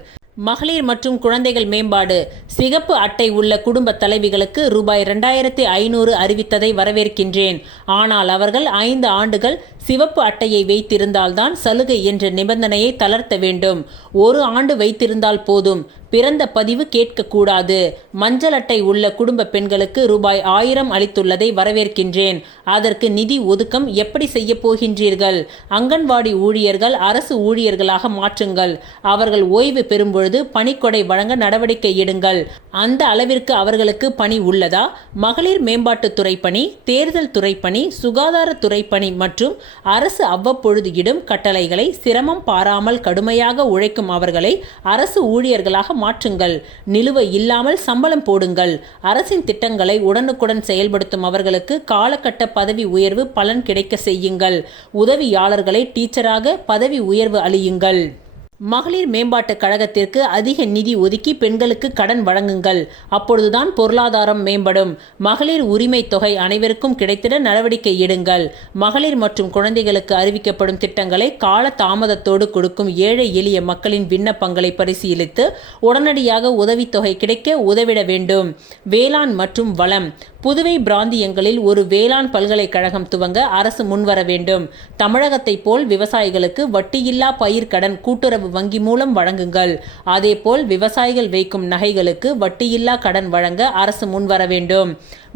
மகளிர் மற்றும் குழந்தைகள் மேம்பாடு சிகப்பு அட்டை உள்ள குடும்ப தலைவிகளுக்கு ரூபாய் 2500 அறிவித்ததை வரவேற்கின்றேன். ஆனால் அவர்கள் 5 ஆண்டுகள் சிவப்பு அட்டையை வைத்திருந்தால்தான் சலுகை என்ற நிபந்தனையை தளர்த்த வேண்டும். 1 ஆண்டு வைத்திருந்தால் போதும். பிறந்த பதிவு கேட்கக்கூடாது. மஞ்சள் அட்டை உள்ள குடும்ப பெண்களுக்கு ரூபாய் 1000 அளித்துள்ளதை வரவேற்கின்றேன். அதற்கு நிதி ஒதுக்கம் எப்படி செய்ய போகின்றீர்கள்? அங்கன்வாடி ஊழியர்கள் அரசு ஊழியர்களாக மாற்றுங்கள். அவர்கள் ஓய்வு பெறும்பொழுது பணிக்கொடை வழங்க நடவடிக்கை எடுங்கள். அந்த அளவிற்கு அவர்களுக்கு பணி உள்ளதா? மகளிர் மேம்பாட்டுத்துறை பணி, தேர்தல் துறை பணி, சுகாதாரத்துறை பணி மற்றும் அரசு அவ்வப்பொழுது இடும் கட்டளைகளை சிரமம் பாராமல் கடுமையாக உழைக்கும் அவர்களை அரசு ஊழியர்களாக மாற்றுங்கள். நிலுவை இல்லாமல் சம்பளம் போடுங்கள். அரசின் திட்டங்களை உடனுக்குடன் செயல்படுத்தும் அவர்களுக்கு காலகட்ட பதவி உயர்வு பலன் கிடைக்க செய்யுங்கள். உதவியாளர்களை டீச்சராக பதவி உயர்வு அளியுங்கள். மகளிர் மேம்பாட்டுக் கழகத்திற்கு அதிக நிதி ஒதுக்கி பெண்களுக்கு கடன் வழங்குங்கள். அப்பொழுதுதான் பொருளாதாரம் மேம்படும். மகளிர் உரிமை தொகை அனைவருக்கும் கிடைத்திட நடவடிக்கை எடுங்கள். மகளிர் மற்றும் குழந்தைகளுக்கு அறிவிக்கப்படும் திட்டங்களை கால தாமதத்தோடு கொடுக்கும் ஏழை எளிய மக்களின் விண்ணப்பங்களை பரிசீலித்து உடனடியாக உதவித்தொகை கிடைக்க உதவிட வேண்டும். வேளாண் மற்றும் வளம் புதுவை பிராந்தியங்களில் ஒரு வேளாண் பல்கலைக்கழகம் துவங்க அரசு முன்வர வேண்டும். தமிழகத்தை போல் விவசாயிகளுக்கு வட்டியில்லா பயிர்க்கடன் கூட்டுறவு வங்கி மூலம் வழங்குங்கள். அதேபோல் விவசாயிகள் வைக்கும் நகைகளுக்கு வட்டியில்லா கடன் வழங்க அரசு முன்வர வேண்டும்.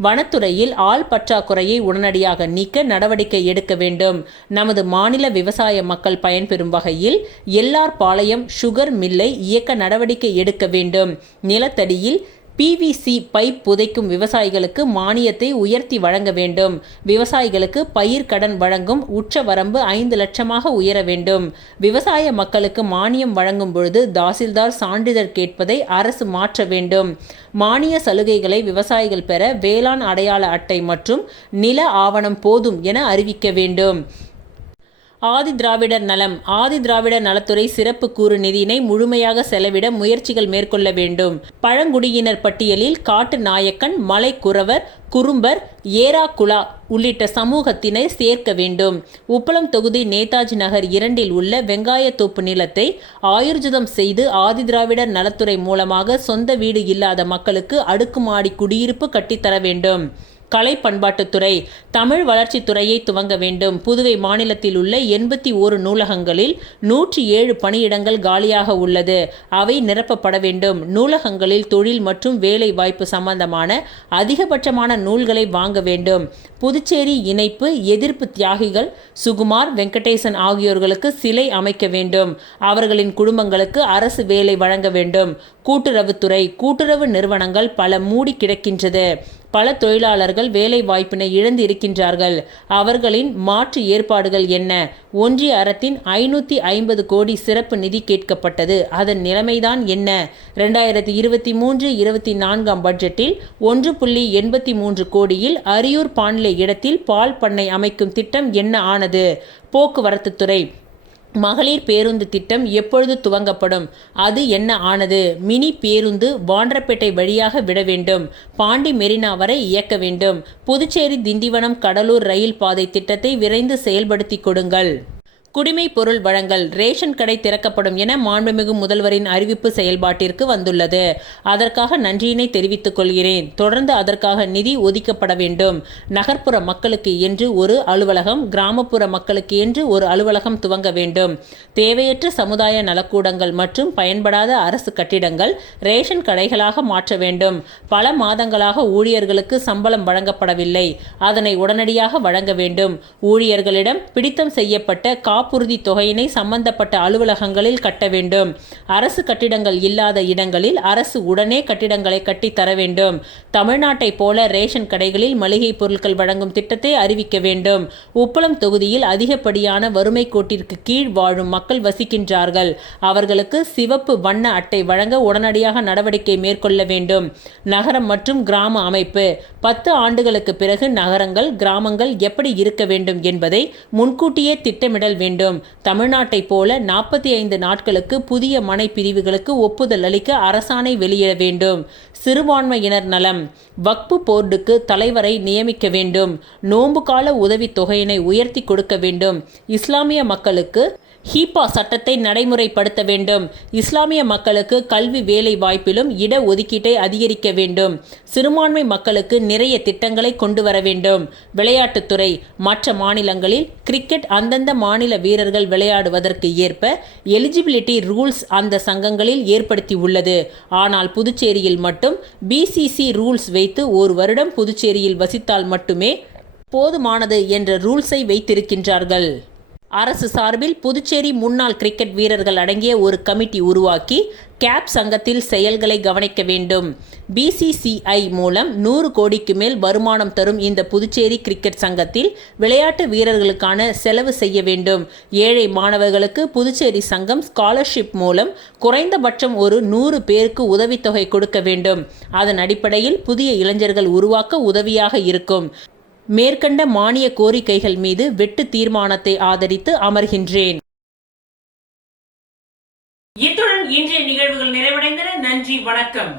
வனத்துறையில் ஆள் பற்றாக்குறையை உடனடியாக நீக்க நடவடிக்கை எடுக்க வேண்டும். நமது மாநில விவசாய மக்கள் பயன்பெறும் வகையில் எல்ஆர்-பாளையம் சுகர் மில்லை இயக்க நடவடிக்கை எடுக்க வேண்டும். நிலத்தடியில் PVC பைப் புதைக்கும் விவசாயிகளுக்கு மானியத்தை உயர்த்தி வழங்க வேண்டும். விவசாயிகளுக்கு பயிர் கடன் வழங்கும் உச்சவரம்பு 5 லட்சமாக உயர வேண்டும். விவசாய மக்களுக்கு மானியம் வழங்கும் பொழுது தாசில்தார் சான்றிதழ் கேட்பதை அரசு மாற்ற வேண்டும். மானிய சலுகைகளை விவசாயிகள் பெற வேளாண் அடையாள அட்டை மற்றும் நில ஆவணம் போதும் என அறிவிக்க வேண்டும். ஆதி திராவிடர் நலம் ஆதி திராவிடர் நலத்துறை சிறப்பு கூறு நிதியினை முழுமையாக செலவிட முயற்சிகள் மேற்கொள்ள வேண்டும். பழங்குடியினர் பட்டியலில் காட்டு நாயக்கன், மலை குறவர், குறும்பர், ஏராகுலா உள்ளிட்ட சமூகத்தினை சேர்க்க வேண்டும். உப்பளம் தொகுதி நேதாஜி நகர் 2 உள்ள வெங்காயத்தோப்பு நிலத்தை ஆயுர்ஜிதம் செய்து ஆதி திராவிடர் நலத்துறை மூலமாக சொந்த வீடு இல்லாத மக்களுக்கு அடுக்குமாடி குடியிருப்பு கட்டித்தர வேண்டும். கலை பண்பாட்டுத்துறை தமிழ் வளர்ச்சித்துறையை துவங்க வேண்டும். புதுவை மாநிலத்தில் உள்ள 81 நூலகங்களில் 107 பணியிடங்கள் காலியாக உள்ளது. அவை நிரப்பப்பட வேண்டும். நூலகங்களில் தொழில் மற்றும் வேலை வாய்ப்பு சம்பந்தமான அதிகபட்சமான நூல்களை வாங்க வேண்டும். புதுச்சேரி இணைப்பு எதிர்ப்பு தியாகிகள் சுகுமார், வெங்கடேசன் ஆகியோர்களுக்கு சிலை அமைக்க வேண்டும். அவர்களின் குடும்பங்களுக்கு அரசு வேலை வழங்க வேண்டும். கூட்டுறவுத்துறை கூட்டுறவு நிறுவனங்கள் பல மூடி கிடக்கின்றது. பல தொழிலாளர்கள் வேலை வாய்ப்பினை இழந்து இருக்கின்றார்கள். அவர்களின் மாற்று ஏற்பாடுகள் என்ன? ஒன்றிய அரசின் 550 கோடி சிறப்பு நிதி கேட்கப்பட்டது. அதன் நிலைமைதான் என்ன? 2023-24 பட்ஜெட்டில் 1.83 கோடியில் அரியூர் பாண்லே இடத்தில் பால் பண்ணை அமைக்கும் திட்டம் என்ன ஆனது? போக்குவரத்து துறை மகளிர் பேருந்து திட்டம் எப்பொழுது துவங்கப்படும்? அது என்ன ஆனது? மினி பேருந்து வாண்டரப்பேட்டை வழியாக விட வேண்டும். பாண்டி மெரினா வரை இயக்க வேண்டும். புதுச்சேரி திண்டிவனம் கடலூர் ரயில் பாதை திட்டத்தை விரைந்து செயல்படுத்தி கொடுங்கள். குடிமை பொருள் வழங்கல் ரேஷன் கடை திறக்கப்படும் என மாண்புமிகு முதல்வரின் அறிவிப்பு செயல்பாட்டிற்கு வந்துள்ளது. அதற்காக நன்றியினை தெரிவித்துக் கொள்கிறேன். தொடர்ந்து அதற்காக நிதி ஒதுக்கப்பட வேண்டும். நகர்ப்புற மக்களுக்கு என்று ஒரு அலுவலகம், கிராமப்புற மக்களுக்கு என்று ஒரு அலுவலகம் துவங்க வேண்டும். தேவையற்ற சமுதாய நலக்கூடங்கள் மற்றும் பயன்படாத அரசு கட்டிடங்கள் ரேஷன் கடைகளாக மாற்ற வேண்டும். பல மாதங்களாக ஊழியர்களுக்கு சம்பளம் வழங்கப்படவில்லை. அதனை உடனடியாக வழங்க வேண்டும். ஊழியர்களிடம் பிடித்தம் செய்யப்பட்ட காப்புறுதி தொகையினை சம்பந்தப்பட்ட அலுவலகங்களில் கட்ட வேண்டும். அரசு கட்டிடங்கள் இல்லாத இடங்களில் அரசு உடனே கட்டிடங்களை கட்டி தர வேண்டும். தமிழ்நாட்டை போல ரேஷன் கடைகளில் மளிகை பொருட்கள் வழங்கும் திட்டத்தை அறிவிக்க வேண்டும். உப்பளம் தொகுதியில் அதிகப்படியான வறுமை கோட்டிற்கு கீழ் வாழும் மக்கள் வசிக்கின்றார்கள். அவர்களுக்கு சிவப்பு வண்ண அட்டை வழங்க உடனடியாக நடவடிக்கை மேற்கொள்ள வேண்டும். நகரம் மற்றும் கிராம அமைப்பு 10 ஆண்டுகளுக்கு பிறகு நகரங்கள், கிராமங்கள் எப்படி இருக்க வேண்டும் என்பதை முன்கூட்டியே திட்டமிடல் வேண்டும். தமிழ்நாட்டை போல 45 நாட்களுக்கு புதிய மனை பிரிவுகளுக்கு ஒப்புதல் அளிக்க அரசாணை வெளியிட வேண்டும். சிறுபான்மையினர் நலம் வக்பு போர்டுக்கு தலைவரை நியமிக்க வேண்டும். நோன்பு கால உதவி தொகையினை உயர்த்தி கொடுக்க வேண்டும். இஸ்லாமிய மக்களுக்கு ஹீபா சட்டத்தை நடைமுறைப்படுத்த வேண்டும். இஸ்லாமிய மக்களுக்கு கல்வி வேலை வாய்ப்பிலும் இட ஒதுக்கீட்டை அதிகரிக்க வேண்டும். சிறுபான்மை மக்களுக்கு நிறைய திட்டங்களை கொண்டு வர வேண்டும். விளையாட்டுத்துறை மற்ற மாநிலங்களில் கிரிக்கெட் அந்தந்த மாநில வீரர்கள் விளையாடுவதற்கு ஏற்ப எலிஜிபிலிட்டி ரூல்ஸ் அந்த சங்கங்களில் ஏற்படுத்தி உள்ளது. ஆனால் புதுச்சேரியில் மட்டும் பிசிசி ரூல்ஸ் வைத்து ஒரு வருடம் புதுச்சேரியில் வசித்தால் மட்டுமே போதுமானது என்ற ரூல்ஸை வைத்திருக்கின்றார்கள். அரசு சார்பில் புதுச்சேரி முன்னாள் கிரிக்கெட் வீரர்கள் அடங்கிய ஒரு கமிட்டி உருவாக்கி கேப் சங்கத்தில் செயல்களை கவனிக்க வேண்டும். பிசிசிஐ மூலம் 100 கோடிக்கு மேல் வருமானம் தரும் இந்த புதுச்சேரி கிரிக்கெட் சங்கத்தில் விளையாட்டு வீரர்களுக்கான செலவு செய்ய வேண்டும். ஏழை மாணவர்களுக்கு புதுச்சேரி சங்கம் ஸ்காலர்ஷிப் மூலம் குறைந்தபட்சம் ஒரு 100 பேருக்கு உதவித்தொகை கொடுக்க வேண்டும். அதன் அடிப்படையில் புதிய இளைஞர்கள் உருவாக்க உதவியாக இருக்கும். மேற்கண்ட மானிய கோரிக்கைகள் மீது வெட்டு தீர்மானத்தை ஆதரித்து அமர்கின்றேன். இத்துடன் இன்றைய நிகழ்வுகள் நிறைவடைந்தன. நன்றி, வணக்கம்.